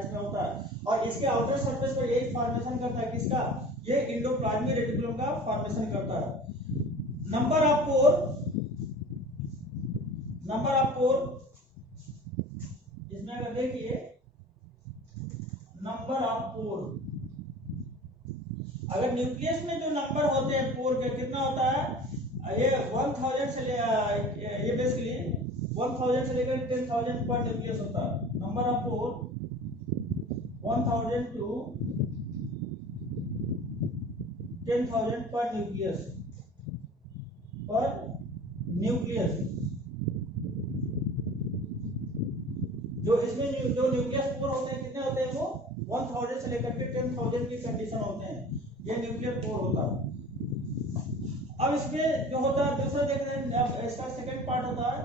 इसमें होता है, और इसके आउटर सरफेस पर यही फॉर्मेशन करता है किसका, ये एंडोप्लाज्मिक रेटिकुलम का फॉर्मेशन करता है। नंबर ऑफ पोर, इसमें अगर देखिए नंबर ऑफ पोर, अगर न्यूक्लियस में जो नंबर होते हैं पोर के कितना होता है, ये 1000 से ये बेसिकली 1000 से लेकर 10000 पर न्यूक्लियस होता है। नंबर ऑफ पोर 1000 टू 10000 पर न्यूक्लियस, जो इसमें जो न्यूक्लियस पोर होते हैं कितने होते हैं, वो 1000 से लेकर के 10000 की कंडीशन होते हैं, ये न्यूक्लियर पोर होता है। अब इसमें जो होता है दूसरा देख रहे हैं, अब इसका सेकंड पार्ट होता है,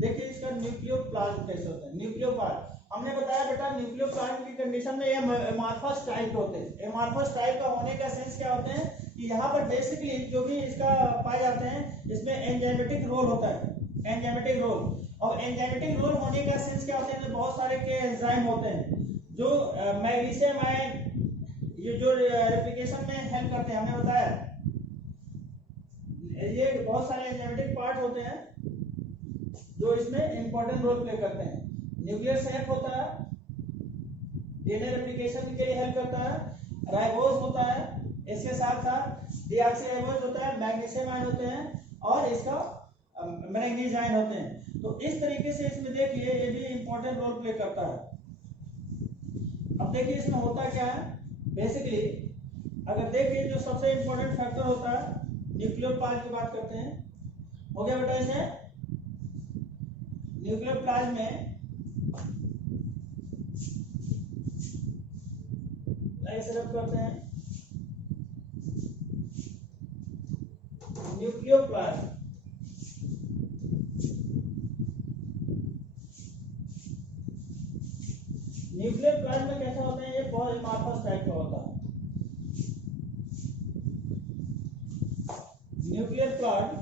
देखिए इसका न्यूक्लियोप्लाज्म कैसे होता है। न्यूक्लियोप्लाज्म हमने बताया बेटा, न्यूक्लियोप्लाज्म की कंडीशन में ये एमार्फस टाइप होते हैं। एमार्फस टाइप का होने का सेंस क्या होते हैं, कि यहाँ पर बेसिकली जो भी इसका पाए जाते हैं इसमें एंजाइमेटिक रोल होता है, एंजाइमेटिक रोल। और एंजाइमेटिक रोल होने का सेंस क्या होता है, तो बहुत सारे के एंजाइम होते हैं जो मैग्नीशियम आयन ये जो रेप्लिकेशन में हेल्प करते हैं, हमने बताया ये बहुत सारे एंजाइमेटिक पार्ट होते हैं जो इसमें इंपॉर्टेंट रोल प्ले करते हैं। न्यूक्लियर सैक होता है, डीएनए रेप्लिकेशन के लिए हेल्प करता है। राइबोज होता है, इसके साथ साथ डीऑक्सीराइबोज होता है, मैग्नीशियम आयन होते हैं और इसका मैंगनीज आयन होते हैं। तो इस तरीके से इसमें देखिए ये भी इंपॉर्टेंट रोल प्ले करता है। अब देखिए इसमें होता क्या है, बेसिकली अगर देखिए जो सबसे इंपॉर्टेंट फैक्टर होता है न्यूक्लियोप्लाज्म की बात करते हैं, हो गया बेटा। इसे न्यूक्लियोप्लाज्म में सेटअप करते हैं न्यूक्लियोप्लाज्म। न्यूक्लियोप्लाज्म में कैसा होता है, ये बहुत अमार्फस टाइप का होता है। न्यूक्लियोप्लाज्म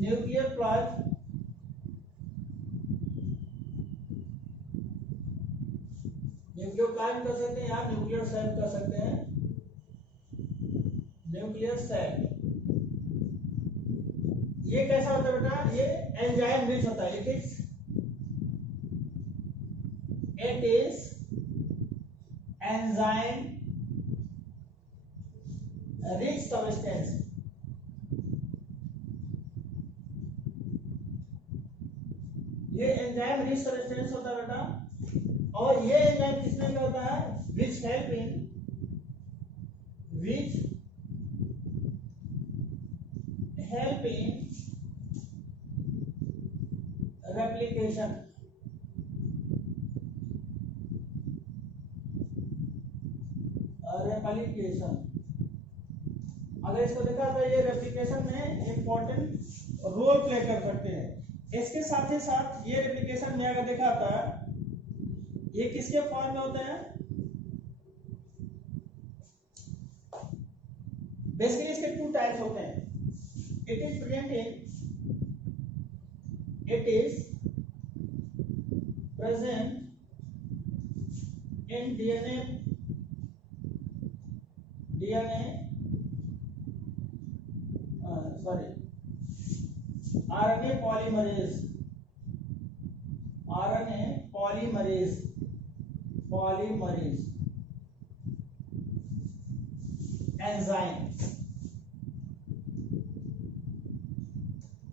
न्यूक्लियोप्लाज्म न्यूक्लियोप्लाज्म कर सकते हैं, आप न्यूक्लियर सेल कर सकते हैं। न्यूक्लियर सेल ये कैसा होता है बेटा, ये एंजाइम रिच होता है। It is enzyme rich substance. ये एंजाइम रिच सब्सटेंस होता है बेटा। और ये एंजाइम किसमें क्या होता है, which help in replication। Replication अगर इसको देखा तो ये रेप्लिकेशन में इंपॉर्टेंट रोल प्ले कर सकते हैं। इसके साथ ही साथ ये रेप्लिकेशन में अगर देखा था ये किसके फॉर्म में होते हैं, बेसिकली इसके टू टाइप्स होते हैं। It is present in DNA RNA polymerase enzyme.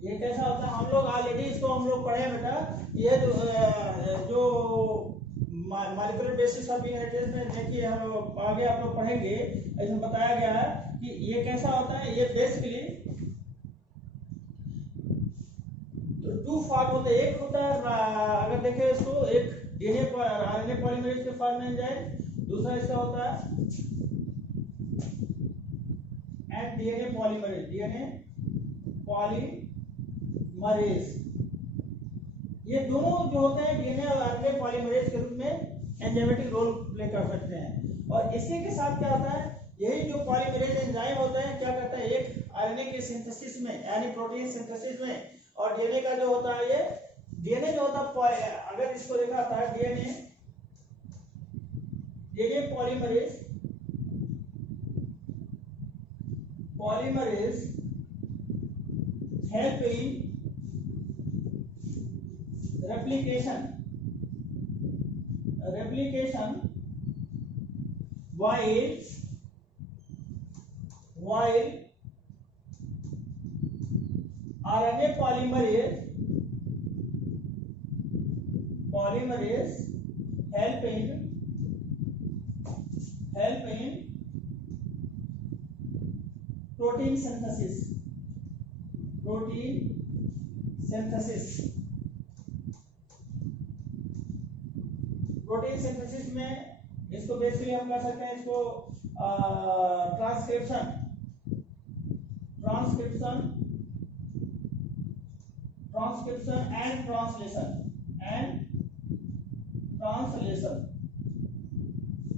ये कैसा होता है, हम लोग ऑलरेडी इसको हम लोग पढ़े बेटा। ये जो मॉलिक्यूलर बेसिस ऑफ इनहेरिटेंस में देखिए हम लोग आगे आप लोग पढ़ेंगे, इसमें बताया गया है कि ये कैसा होता है। ये बेसिकली टू फॉर्म होते हैं। एक होता है अगर देखें इसको, एक डीएनए आरएनए पॉलीमरेज के फॉर्म में एंजाइम, दूसरा इसका होता है डीएनए पॉलीमरेज ये दोनों जो होते हैं डीएनए और आरएनए पॉलीमरेज के रूप में एंजाइमेटिक रोल प्ले कर सकते हैं। और इसी के साथ क्या होता है, यही जो पॉलीमरेज एंजाइम होता है क्या करता है, एक आरएनए के सिंथेसिस में यानी प्रोटीन सिंथेसिस में, और डीएनए का जो होता है, ये डीएनए जो होता है अगर इसको देखा था DNA polymerase help in replication while RNA polymerase help in protein synthesis में इसको बेसिकली हम कर सकते हैं इसको ट्रांसक्रिप्शन एंड ट्रांसलेशन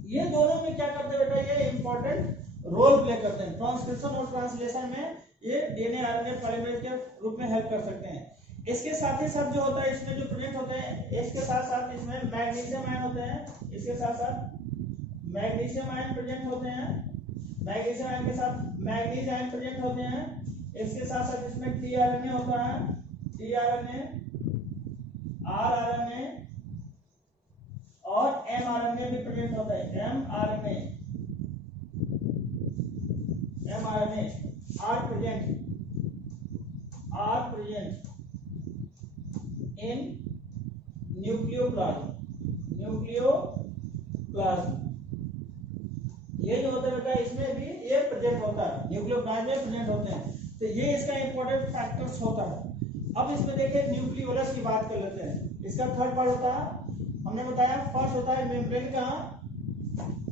ये दोनों में क्या करते हैं बेटा, ये इंपॉर्टेंट रोल प्ले करते हैं। ट्रांसक्रिप्शन और ट्रांसलेशन में ये डीएनए आरएनए पॉलीमरेज के रूप में हेल्प कर सकते हैं। इसके साथ ही साथ जो होता है इसमें जो प्रेजेंट होते हैं, इसके साथ साथ इसमें मैग्नीशियम आयन होते हैं, इसके साथ साथ मैग्नीशियम आयन प्रेजेंट होते हैं, मैग्नीशियम आयन के साथ मैग्नीज आयन प्रेजेंट होते हैं। इसके साथ साथ इसमें टीआरएनए होता है, टीआरएनए, आरआरएनए और एमआरएनए भी प्रेजेंट होता है, mRNA, mRNA are present in nucleoplasm, nucleoplasm. ये जो होता है बेटा इसमें भी ये प्रेजेंट होता है, न्यूक्लियोप्लाज्म में प्रेजेंट होते हैं। तो ये इसका इंपॉर्टेंट फैक्टर्स होता है। अब इसमें देखिए न्यूक्लियोलस की बात कर लेते हैं। इसका थर्ड पार्ट होता है, हमने बताया फर्स्ट होता है मेम्ब्रेन का,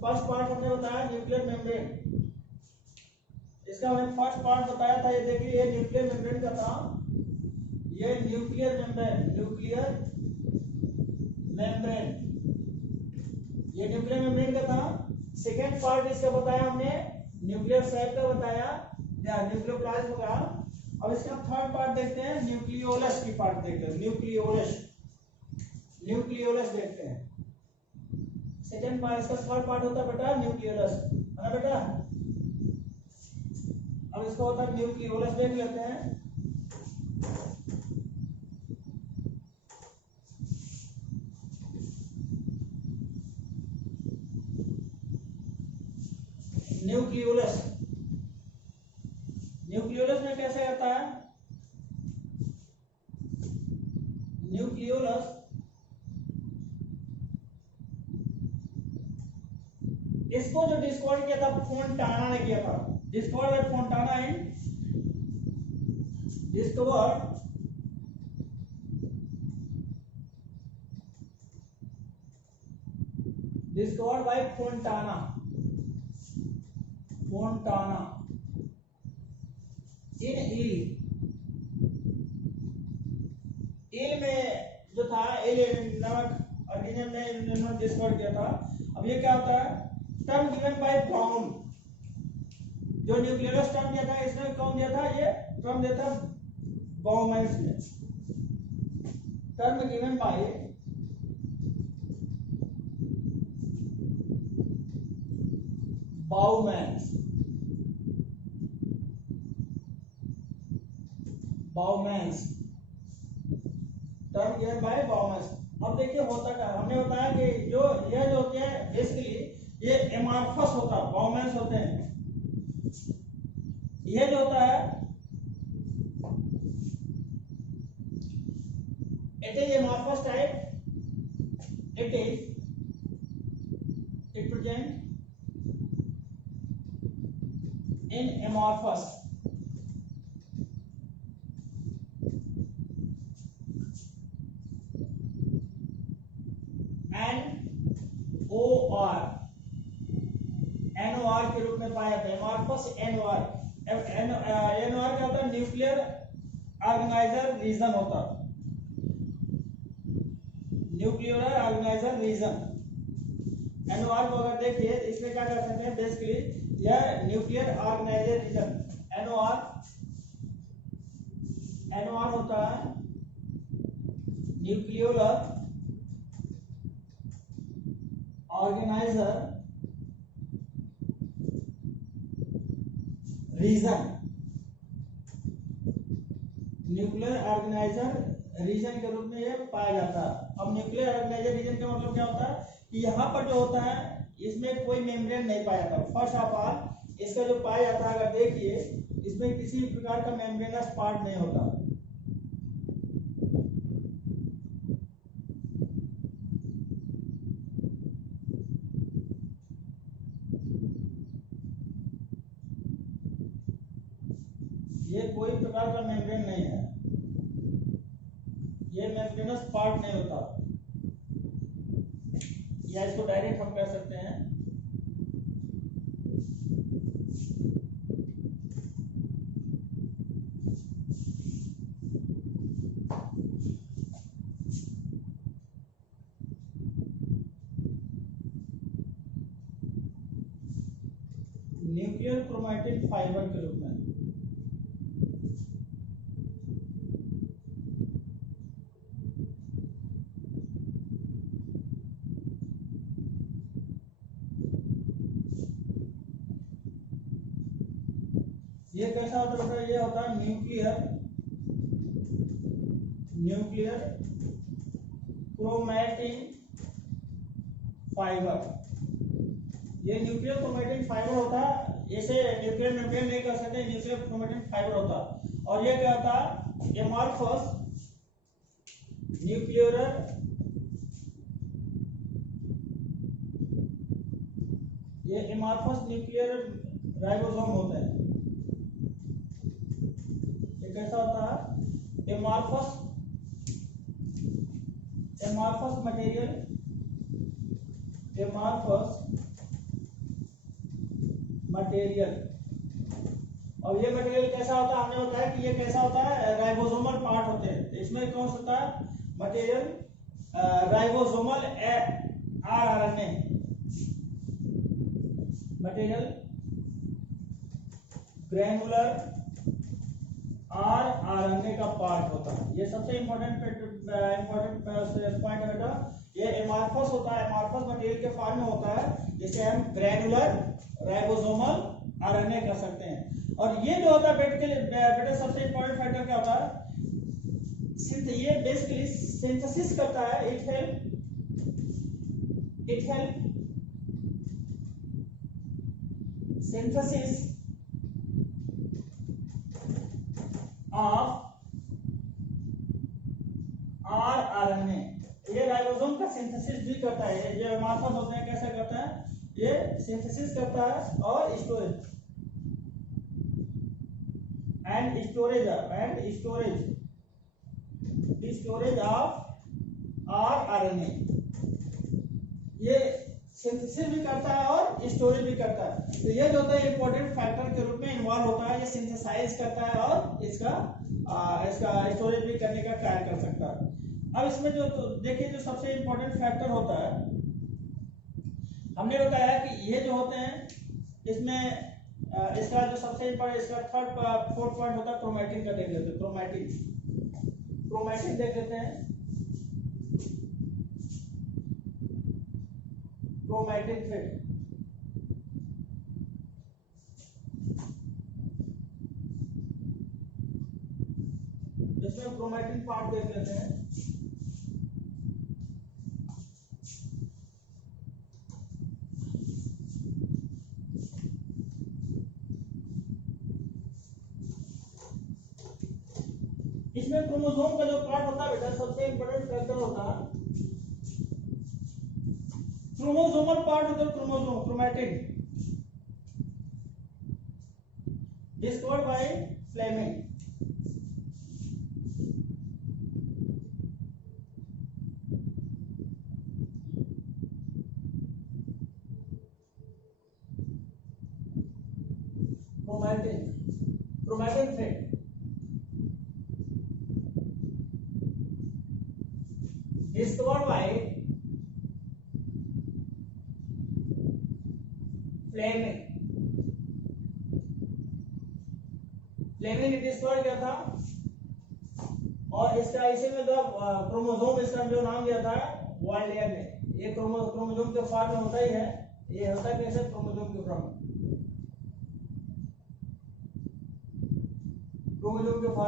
फर्स्ट पार्ट हमने बताया न्यूक्लियर मेम्ब्रेन, इसका हमने फर्स्ट पार्ट बताया था। ये देखिए ये न्यूक्लियर मेम्ब्रेन का था, ये न्यूक्लियर मेम्ब्रेन, न्यूक्लियर मेम्ब्रेन, ये न्यूक्लियर मेम्ब्रेन का था। सेकेंड पार्ट इसका बताया हमने न्यूक्लियर सेल का बताया, या न्यूक्लियोप्लाज्म का। अब इसका थर्ड पार्ट देखते हैं, न्यूक्लियोलस की पार्ट देखते हैं, न्यूक्लियोलस, न्यूक्लियोलस देखते हैं। सेकेंड पार्ट इसका थर्ड पार्ट होता है बेटा न्यूक्लियोलस, है ना बेटा। अब इसका होता है न्यूक्लियोलस, देख लेते हैं। न्यूक्लियोलस, न्यूक्लियोलस में कैसे आता है, न्यूक्लियोलस इसको जो डिस्कवर किया था फोंटाना ने किया था, discover by Fontana in, discover by Fontana, Fontana in eel, eel में जो था एल नामक ऑर्गेनिज्म ने इन्होंने डिस्कवर किया था। अब ये क्या होता है, टर्म गिवन बाय बाउम, जो न्यूक्लियोलस टर्म दिया था इसने कौन दिया था, ये टर्म दिया था बाउमैन्स ने, term given by Bowman's, Bowman's, term given by Bowman's. अब देखिए होता क्या, हमने बताया कि जो यह जो होते हैं बेसिकली ये एमार्फस होता है, बाउमैन्स होते हैं। यह जो होता है it is amorphous type, it present in amorphous NOR के रूप में पाया जाता है, एमॉर्फस NOR। NOR क्या होता है, न्यूक्लियर ऑर्गेनाइजर रीजन होता है, न्यूक्लियर ऑर्गेनाइजर रीजन। NOR को अगर देखिए इसमें क्या कर सकते हैं, बेसिकली यह न्यूक्लियर ऑर्गेनाइजर रीजन NOR होता है nuclear organiser region, nuclear organiser region के रूप में यह पाया जाता है। अब न्यूक्लियर ऑर्गेनाइजर रीजन का मतलब क्या होता है कि यहाँ पर जो होता है इसमें कोई मेम्ब्रेन नहीं पाया जाता। फर्स्ट ऑफ ऑल इसका जो पाया जाता है, अगर देखिए इसमें किसी प्रकार का मेम्ब्रेनस पार्ट नहीं होता। ये कोई प्रकार का मेम्ब्रेन नहीं है, ये मेम्ब्रेनस पार्ट नहीं होता, या इसको डायरेक्ट हम कह सकते हैं ये कैसा होता है बेटा, ये होता है न्यूक्लियर क्रोमैटिन फाइबर। ये न्यूक्लियर क्रोमैटिन फाइबर होता है, इसे न्यूक्लियर मेम्ब्रेन नहीं कर सकते, न्यूक्लियर क्रोमैटिन फाइबर होता है। और ये क्या होता है, एमार्फस न्यूक्लियर राइबोसोम होता है। ये कैसा होता है, एमार्फस मटेरियल, और ये मटेरियल कैसा होता है, हमने बताया कि ये कैसा होता है, राइबोसोमल पार्ट होते हैं। इसमें कौन सा होता है material, ribosomal RNA, material granular RNA का पार्ट होता है। ये सबसे इंपॉर्टेंट पॉइंट है बेटा। ये एमार्फस होता है, एमार्फस मटेरियल के फॉर्म में होता है, जिसे हम ग्रैनुलर राइबोसोमल आरएनए कह सकते हैं। और ये जो होता है बेटा सबसे इंपॉर्टेंट फैक्टर क्या होता है, ये बेसिकली सिंथेसिस करता है। It help synthesis of RNA. ये राइबोसोम का सिंथेसिस भी करता है। ये एमार्फस होते हैं, कैसे करता है, ये सिंथेसिस करता है और स्टोरेज ऑफ आरएनए। ये सिंथेसिस भी करता है और स्टोरेज भी करता है। तो ये जो होता है इंपॉर्टेंट फैक्टर के रूप में इन्वॉल्व होता है। ये सिंथेसाइज करता है और इसका स्टोरेज भी करने का कार्य कर सकता है। अब इसमें जो देखिए जो सबसे इंपॉर्टेंट फैक्टर होता है, हमने बताया कि ये जो होते हैं इसमें इसका जो सबसे इंपॉर्टेंट, इसका फोर्थ पॉइंट होता है क्रोमैटिन का। देख लेते हैं क्रोमैटिन देख लेते हैं। क्रोमैटिन थ्रेड, इसमें क्रोमैटिन पार्ट देख लेते हैं। इसमें क्रोमोसोम का जो पार्ट होता है बेटा, सबसे इंपॉर्टेंट फैक्टर होता है क्रोमोसोमल पार्ट होता है। Chromatin discovered by Fleming. Chromatin thread discovered by Fleming ने डिस्कवर किया था। और इसका इसी में जो क्रोमोसोम, इसका जो नाम दिया था वाल्डेयर ने। ये क्रोमोसोम के फॉर्म में होता ही है। ये होता है कैसे, क्रोमोसोम के फॉर्म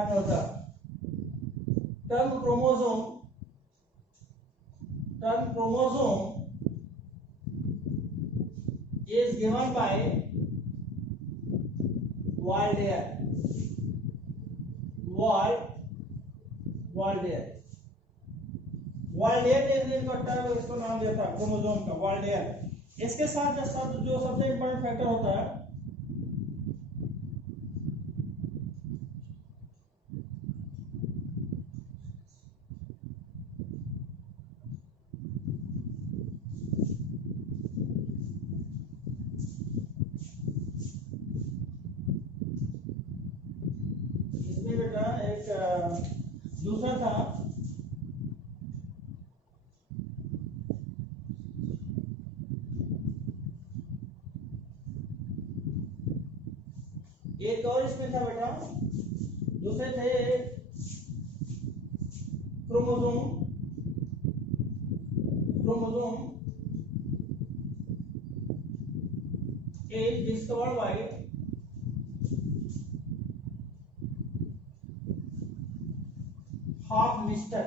में होता है। Term chromosome is given by Waldeyer ने इसको नाम दिया था क्रोमोसोम का, वाल्डेयर। इसके साथ जो सबसे इंपॉर्टेंट फैक्टर होता है दूसरा था एक और इसमें था बेटा, दूसरे थे chromosome is discovered by half mister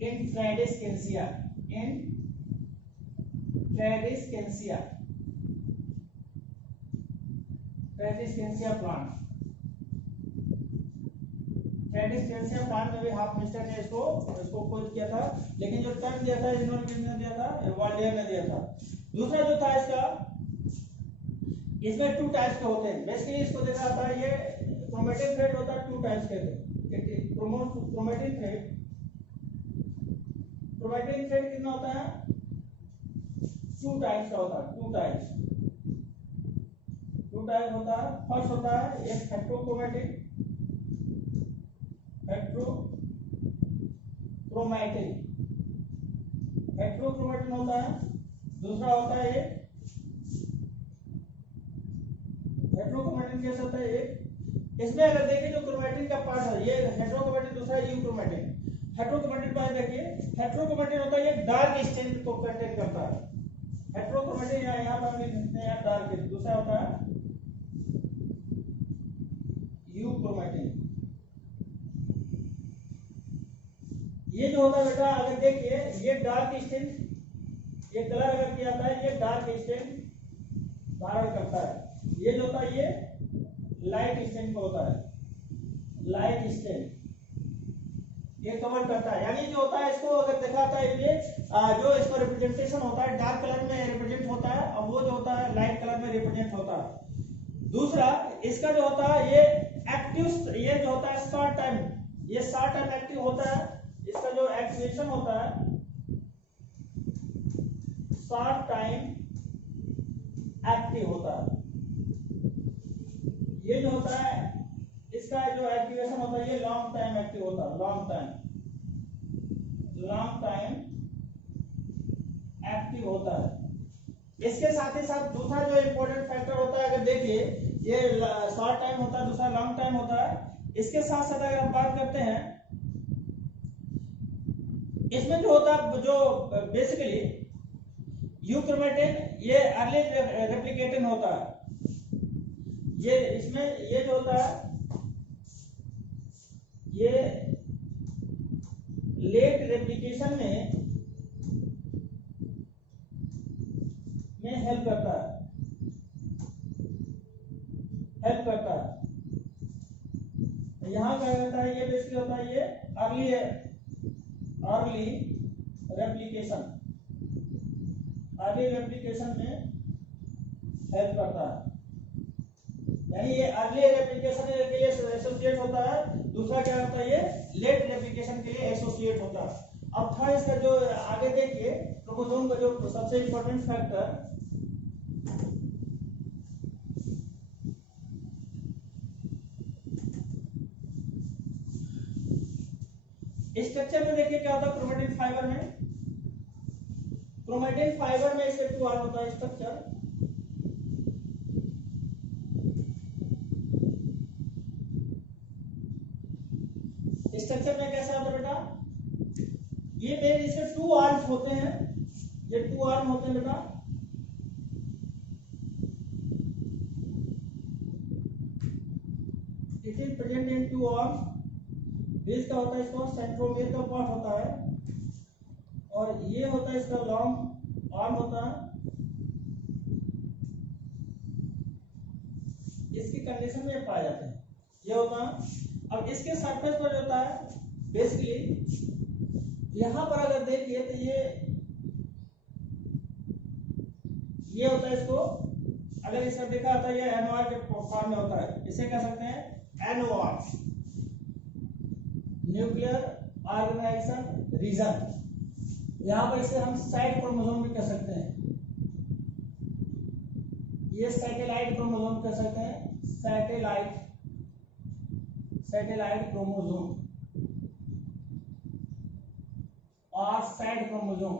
inflorescentia plant में भी हाफ मिस्टर ने इसको खोज किया था, लेकिन जो टर्म दिया था इन्होंने किसने दिया था, वाल्डियर ने दिया था। दूसरा जो था इसका, इसमें 2 टाइप्स के होते हैं बेसिकली, इसको देखा था ये क्रोमेटिन थ्रेड होता है 2 टाइप्स के, क्रोमेटिन थ्रेड कितना होता है, 2 टाइप्स का होता है, 2 टाइप्स होता है। फर्स्ट होता है एक हेट्रोक्रोमेटिन होता है, दूसरा होता है एक हेट्रोक्रोमेटिन कैसे होता है एक, इसमें अगर देखिए जो क्रोमेटिन का पार्ट है ये हेट्रोक्रोमेटिन, दूसरा यूक्रोमेटिन। हेट्रोक्रोमेटिन पार्ट देखिए, हेट्रोक्रोमेटिन होता है ये डार्क स्टेन को कंटेन करता है, हेट्रोक्रोमेटिन यहाँ पर हम लिख सकते हैं डार्क, दूसरा होता है यूक्रोमेटिन। ये जो होता है बेटा अगर देखिए ये डार्क स्टेन, ये कलर अगर किया जाता है ये डार्क स्टेन धारण करता है, ये जो होता है ये लाइट स्टेन को होता है, लाइट स्टेन ये कवर करता है। यानी जो होता है इसको अगर देखा जाता है ये जो इसका रिप्रेजेंटेशन होता है डार्क कलर में रिप्रेजेंट होता है, और वो जो होता है लाइट कलर में रिप्रेजेंट होता है। दूसरा इसका जो होता है ये एक्टिव, ये जो होता है शॉर्ट टाइम, ये शॉर्ट टाइम एक्टिव होता है, इसका जो एक्टिवेशन होता है शॉर्ट टाइम एक्टिव होता है। ये जो होता है इसका जो एक्टिवेशन होता है ये लॉन्ग टाइम एक्टिव होता है, लॉन्ग टाइम एक्टिव होता है। इसके साथ ही साथ दूसरा जो इंपॉर्टेंट फैक्टर होता है, अगर देखिए ये शॉर्ट टाइम होता है, दूसरा लॉन्ग टाइम होता है। इसके साथ साथ अगर हम बात करते हैं इसमें जो होता है, जो बेसिकली यूक्रोमेटिन ये अर्ली रेप्लिकेटिंग होता है, ये इसमें ये जो होता है ये लेट रेप्लिकेशन में हेल्प करता है, यहाँ क्या होता है ये बेसिकली होता है ये अर्ली रेप्लिकेशन में हेल्प करता है, यानी ये अर्ली रेप्लिकेशन के लिए एसोसिएट होता है। दूसरा क्या होता है ये लेट रेप्लिकेशन के लिए एसोसिएट होता है। अब था इसका जो आगे देखिए क्रोमोसोम का जो सबसे इंपॉर्टेंट फैक्टर, स्ट्रक्चर में देखिए क्या होता है क्रोमेटिन फाइबर में इसका 2 आर्म होता है स्ट्रक्चर। स्ट्रक्चर में कैसा होता है बेटा, ये मेरे इसके 2 आर्म्स होते हैं, ये 2 आर्म होते हैं बेटा। It is present in 2 arms. Base का होता है इसको सेंट्रोमियर का पार्ट होता है, और ये होता है इसका लॉन्ग आर्म होता है। इसकी कंडीशन में पाए जाते हैं, ये होता है। अब इसके सरफेस पर जो होता है बेसिकली यहां पर अगर देखिए तो ये होता है, इसको अगर इसका देखा जाता है ये एनओआर के फॉर्म में होता है, इसे कह सकते हैं एनओआर, न्यूक्लियर ऑर्गेनाइजेशन रीजन। यहां पर इसे हम साइड क्रोमोसोम भी कह सकते हैं, ये सैटेलाइट क्रोमोसोम कह सकते हैं, सैटेलाइट क्रोमोसोम और साइड क्रोमोसोम।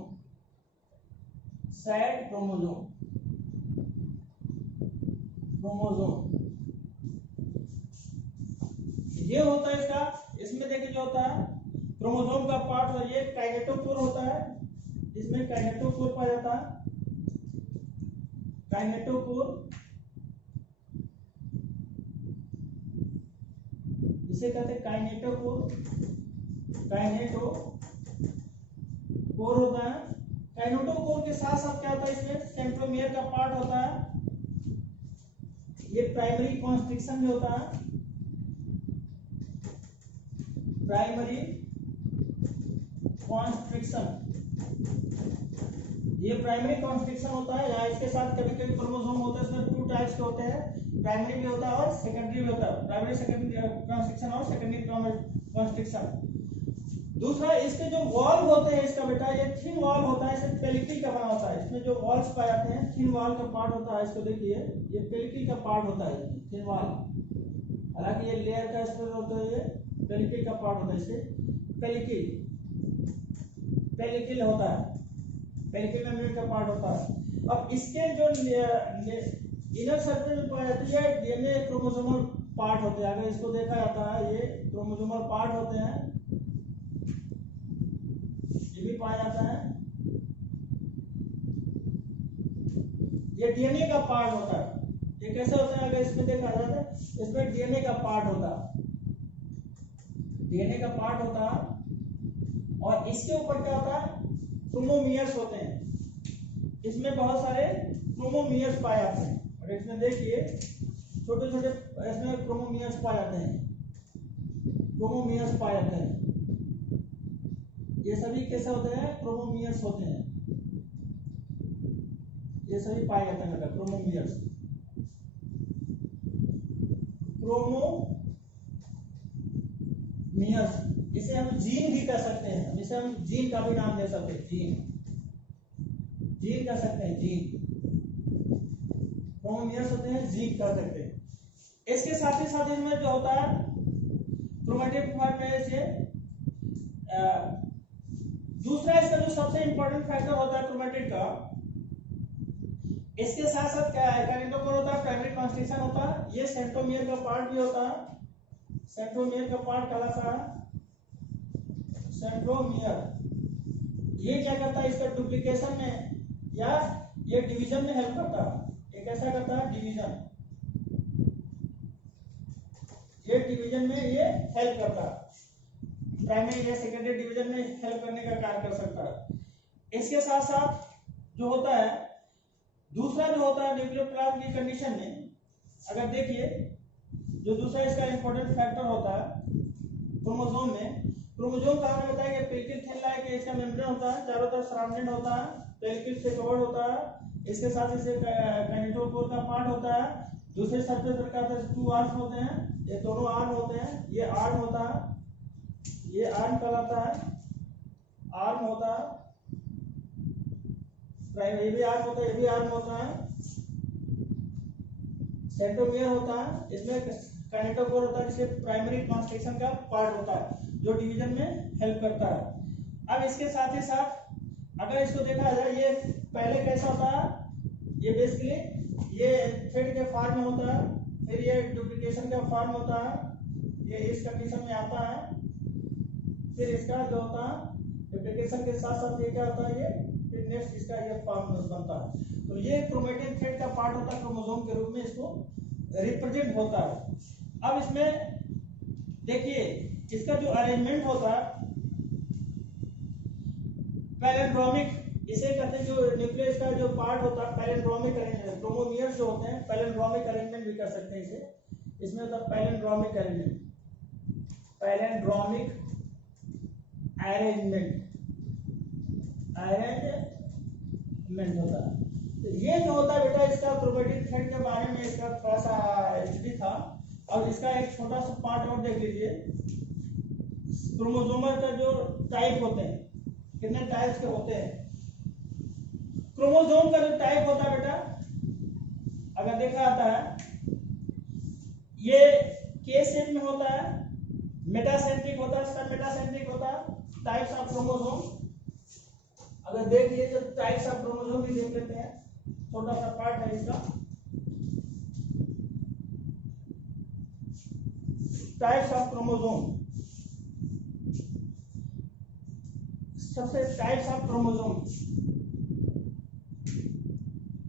ये होता है इसका, इसमें देखिए जो होता है क्रोमोसोम का पार्ट, ये काइनेटोकोर होता है, इसमें काइनेटोकोर पाया जाता है। काइनेटोकोर इसे कहते हैं काइनेटोकोर। काइनेटोकोर होता है। काइनेटोकोर के साथ साथ क्या होता है, इसमें सेंट्रोमियर का पार्ट होता है। ये प्राइमरी कॉन्स्ट्रिक्शन भी होता है, प्राइमरी कॉन्स्ट्रिक्शन। ये प्राइमरी कॉन्स्ट्रिक्शन होता है। या इसके साथ कभी कभी क्रोमोसोम होता है, इसमें 2 टाइप्स के होते हैं, प्राइमरी भी होता है और सेकेंडरी भी होता है। प्राइमरी सेकेंडरी कॉन्स्ट्रिक्शन और सेकेंडरी कॉन्स्ट्रिक्शन। दूसरा, इसके जो वॉल होते हैं इसका बेटा, ये थिन वॉल होता है, इसे पेलिकल का बना होता है। इसमें जो वॉल्स पाए जाते हैं, थिन वॉल का पार्ट होता है। इसको देखिए, ये पेलिकल का पार्ट होता है, थिन वॉल। हालांकि ये लेयर का स्ट्रक्चर होता है, ये पेलिकल का पार्ट होता है। इसे पेलिकल होता है, पेलिकल मेम्ब्रेन का पार्ट होता है। अब इसके जो इनर सर्फेस में पाया जाता है, डीएनए क्रोमोसोमल पार्ट होते हैं। अगर इसको देखा जाता है, ये क्रोमोसोमल पार्ट होते हैं, ये भी पाया जाता है। ये डीएनए का पार्ट होता है। ये कैसे होता है, अगर इसमें देखा जाता है, इसमें डीएनए का पार्ट होता है, डीएनए का पार्ट होता है। और इसके ऊपर क्या होता है, क्रोमोमियर्स होते हैं। इसमें बहुत सारे क्रोमोमियर्स पाए जाते हैं। और इसमें देखिए छोटे छोटे इसमें क्रोमोमियर्स पाए जाते हैं, क्रोमोमियर्स पाए जाते हैं। ये सभी कैसे होते हैं, क्रोमोमियर्स होते हैं। ये सभी पाए जाते हैं बेटा, क्रोमोमियर्स। क्रोमोमियर्स, इसे हम जीन भी कह सकते हैं। इसे हम जीन का भी नाम दे सकते हैं, जीन कह सकते हैं, जीन। क्रोमोमियर्स होते हैं, जीन कह सकते हैं। इसके साथ ही साथ इसमें जो होता है क्रोमैटिड फॉर्म में से दूसरा इसका जो सबसे इंपॉर्टेंट फैक्टर होता है क्रोमैटिड का, इसके साथ साथ क्या है, काइनेटोकोर होता है, प्राइमरी कॉन्स्ट्रिक्शन होता है। ये सेंट्रोमियर का पार्ट भी होता है, सेंट्रोमियर का पार्ट कहलाता है सेंट्रोमियर। ये क्या करता है, इसका डुप्लीकेशन में या ये डिवीजन में हेल्प करता है। ये कैसा करता है, डिवीजन, ये डिवीजन में ये हेल्प करता है। प्राइमरी या सेकेंडरी डिवीजन में हेल्प करने का कार्य कर सकता है। इसके साथ साथ जो होता है, दूसरा जो होता है न्यूक्लियोप्लाज्म की कंडीशन में, अगर देखिए जो दूसरा इसका इंपॉर्टेंट फैक्टर होता है क्रोमोसोम में, क्रोमोसोम का हमने बताया कि पेलिकल थिन लाइक इसका मेम्ब्रेन होता है, चारों तरफ सराउंडेड होता है, पेलिकल से कवर्ड होता है। इसके साथ इसे काइनेटोकोर का पार्ट होता है। दूसरे सरफेस पर क्या होता है, 2 आर्म्स होते हैं, ये दोनों आर्म होते हैं। ये आर्म होता है, ये आर्म कहलाता है, आर्म होता है। ये भी आर्म होता है, ये भी आर्म होता है। सेंट्रोमियर होता है, इसमें काइनेटोकोर होता है, जिसे प्राइमरी ट्रांसक्रिप्शन का पार्ट होता है, जो डिवीजन में हेल्प करता है। अब इसके साथ ही साथ अगर इसको देखा जाए, ये पहले कैसा होता है, ये बेसिकली ये थ्रेड के फॉर्म में होता है, फिर ये डुप्लीकेशन का फॉर्म होता है, ये इस कंडीशन में आता है, फिर इसका जो होता है डुप्लीकेशन के साथ साथ ये क्या होता है, ये फिर नेक्स्ट इसका ये फॉर्म बनता है। तो ये क्रोमैटिन थ्रेड का पार्ट होता है, क्रोमोसोम के रूप में इसको रिप्रेजेंट होता है। अब इसमें देखिए इसका जो अरेंजमेंट होता है पैलिंड्रोमिक, इसे कहते हैं। जो न्यूक्लियस का जो पार्ट होता है पैलिंड्रोमिक अरेंजमेंट, क्रोमोमियर्स जो होते हैं पैलिंड्रोमिक अरेंजमेंट भी कर सकते हैं इसे। इसमें होता है पैलिंड्रोमिक अरेंजमेंट, पैलिंड्रोमिक अरेंजमेंट होता है। तो ये जो होता है बेटा, इसका क्रोमैटिन थ्रेड के बारे में इसका थोड़ा सा स्टडी था। और इसका एक छोटा सा पार्ट और देख लीजिए, क्रोमोसोमल का जो टाइप होते हैं, कितने टाइप्स के होते हैं। क्रोमोसोम का जो टाइप होता है बेटा, अगर देखा जाता है, ये के शेप में होता है, मेटासेंट्रिक होता है, सब मेटासेंट्रिक होता है। टाइप्स ऑफ क्रोमोसोम अगर देखिए तो टाइप्स ऑफ क्रोमोसोम भी देख लेते हैं, छोटा सा पार्ट है इसका। टाइप्स ऑफ क्रोमोसोम, सबसे types of chromosome,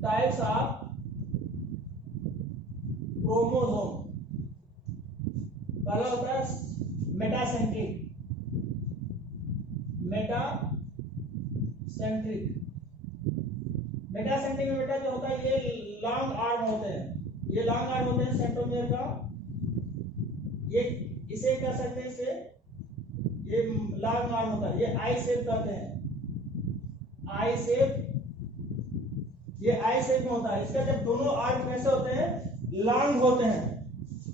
types of chromosome, पहला होता है मेटासेंट्रिक। मेटासेंट्रिक में बेटा जो होता है ये लॉन्ग आर्म होते हैं, ये लॉन्ग आर्म होते हैं सेंट्रोमियर का। ये इसे कर सकते हैं, इसे ये लॉन्ग आर्म होता है, ये आई शेप कहते हैं, आई शेप, ये आई शेप में होता है। इसका जब दोनों आर्म कैसे होते हैं, लॉन्ग होते हैं,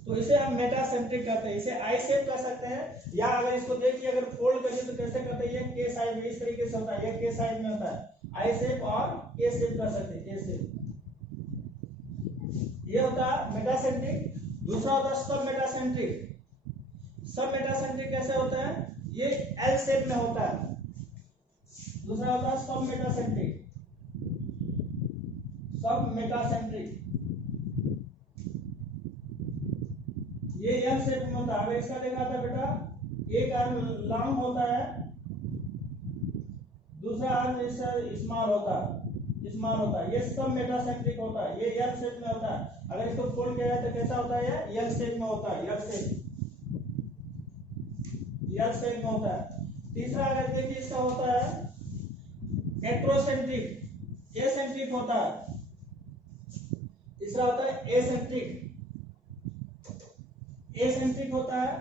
तो इसे हम मेटासेंट्रिक कहते हैं। इसे आई शेप कह सकते हैं, या अगर इसको देखिए अगर फोल्ड करिए तो कैसे करते हैं, ये के साइज में इस तरीके से होता है, ये के साइज में होता है, आई शेप और के शेप कर सकते हैं, के शेप। ये होता है मेटासेंट्रिक। दूसरा होता है सब मेटासेंट्रिक। सब मेटासेंट्रिक कैसे होता है, ये एल शेप में होता है। दूसरा होता है सब मेटासेंट्रिक। सब मेटासेंट्रिक ये एल शेप में होता है। अगर इसका देखा था बेटा, एक आर्म लॉन्ग होता है, दूसरा आर्म इससे स्मॉल होता है, स्मॉल होता है, ये सब मेटासेंट्रिक होता है। ये एल शेप में होता है। अगर इसको फोल्ड किया जाए तो कैसा होता है, एल शेप में होता है, एल शेप, एल शेप में होता है। तीसरा अगर देखिए इसका होता है एक्रोसेंट्रिक, एसेंट्रिक होता है। तीसरा होता है एसेंट्रिक, एसेंट्रिक होता है।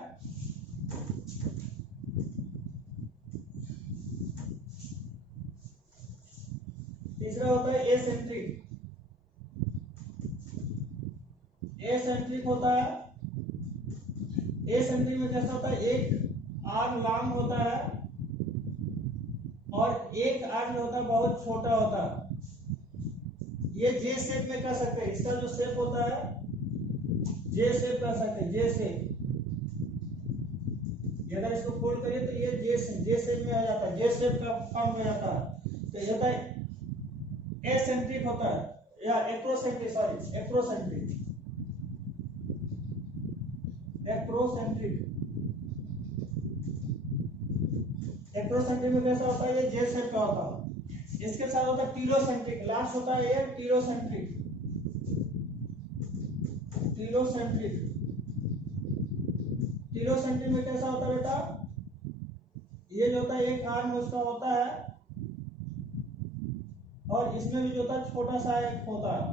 तीसरा होता है एसेंट्रिक, एसेंट्रिक होता है। एसेंट्रिक में कैसा होता है, एक आर्म लॉन्ग होता है और एक आर्म होता है बहुत छोटा होता है। ये जे शेप में कर सकते हैं, इसका जो शेप होता है जे शेप कर सकते हैं, जे शेप। अगर इसको फोल्ड करिए तो ये जे शेप में आ जाता है, जे शेप का फॉर्म में आता है। तो ये होता है एसेंट्रिक होता है, या acrocentric, sorry acrocentric, acrocentric. Acrocentric में कैसा होता है, ये जे शेप का होता है। इसके साथ होता है टीलोसेंट्रिक, लास्ट होता है ये टीलोसेंट्रिक, टीलोसेंट्रिक। टीलोसेंट्रिक में कैसा होता है बेटा, ये जो होता है एक आर्म उसका होता है और इसमें भी जो होता है छोटा सा एक होता है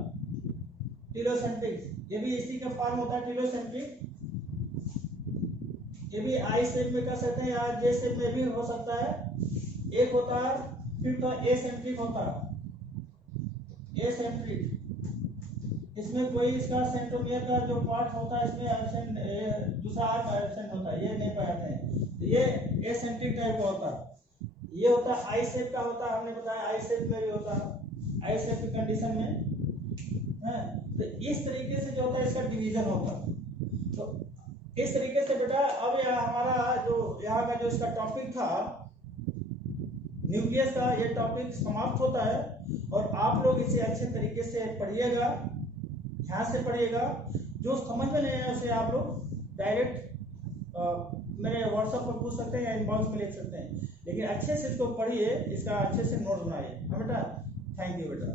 टीलोसेंट्रिक। ये भी इसी का फॉर्म होता है टीलोसेंट्रिक। ये भी आई शेप में कर सकते हैं या जे शेप में भी हो सकता है। एक होता है फिर तो एसेंट्रिक होता है, एसेंट्रिक। इसमें कोई इसका सेंट्रोमियर का जो पार्ट होता है इसमें एब्सेंट, दूसरा आर्म एब्सेंट होता है, ये नहीं पाते हैं, तो ये एसेंट्रिक टाइप का होता है। ये होता है आई शेप का होता है, हमने बताया आई शेप में भी होता है, आई शेप की कंडीशन में है। तो इस तरीके से जो होता है इसका डिवीजन होता है। तो इस तरीके से बेटा अब यहाँ हमारा जो यहाँ का जो इसका टॉपिक था न्यूक्लियस का, ये टॉपिक समाप्त होता है। और आप लोग इसे अच्छे तरीके से पढ़िएगा, ध्यान से पढ़िएगा। जो समझ में नहीं है उसे आप लोग डायरेक्ट मेरे व्हाट्सएप पर पूछ सकते हैं या इनबॉक्स में लिख सकते हैं, लेकिन अच्छे से इसको पढ़िए, इसका अच्छे से नोट बनाइए। हाँ बेटा, थैंक यू बेटा।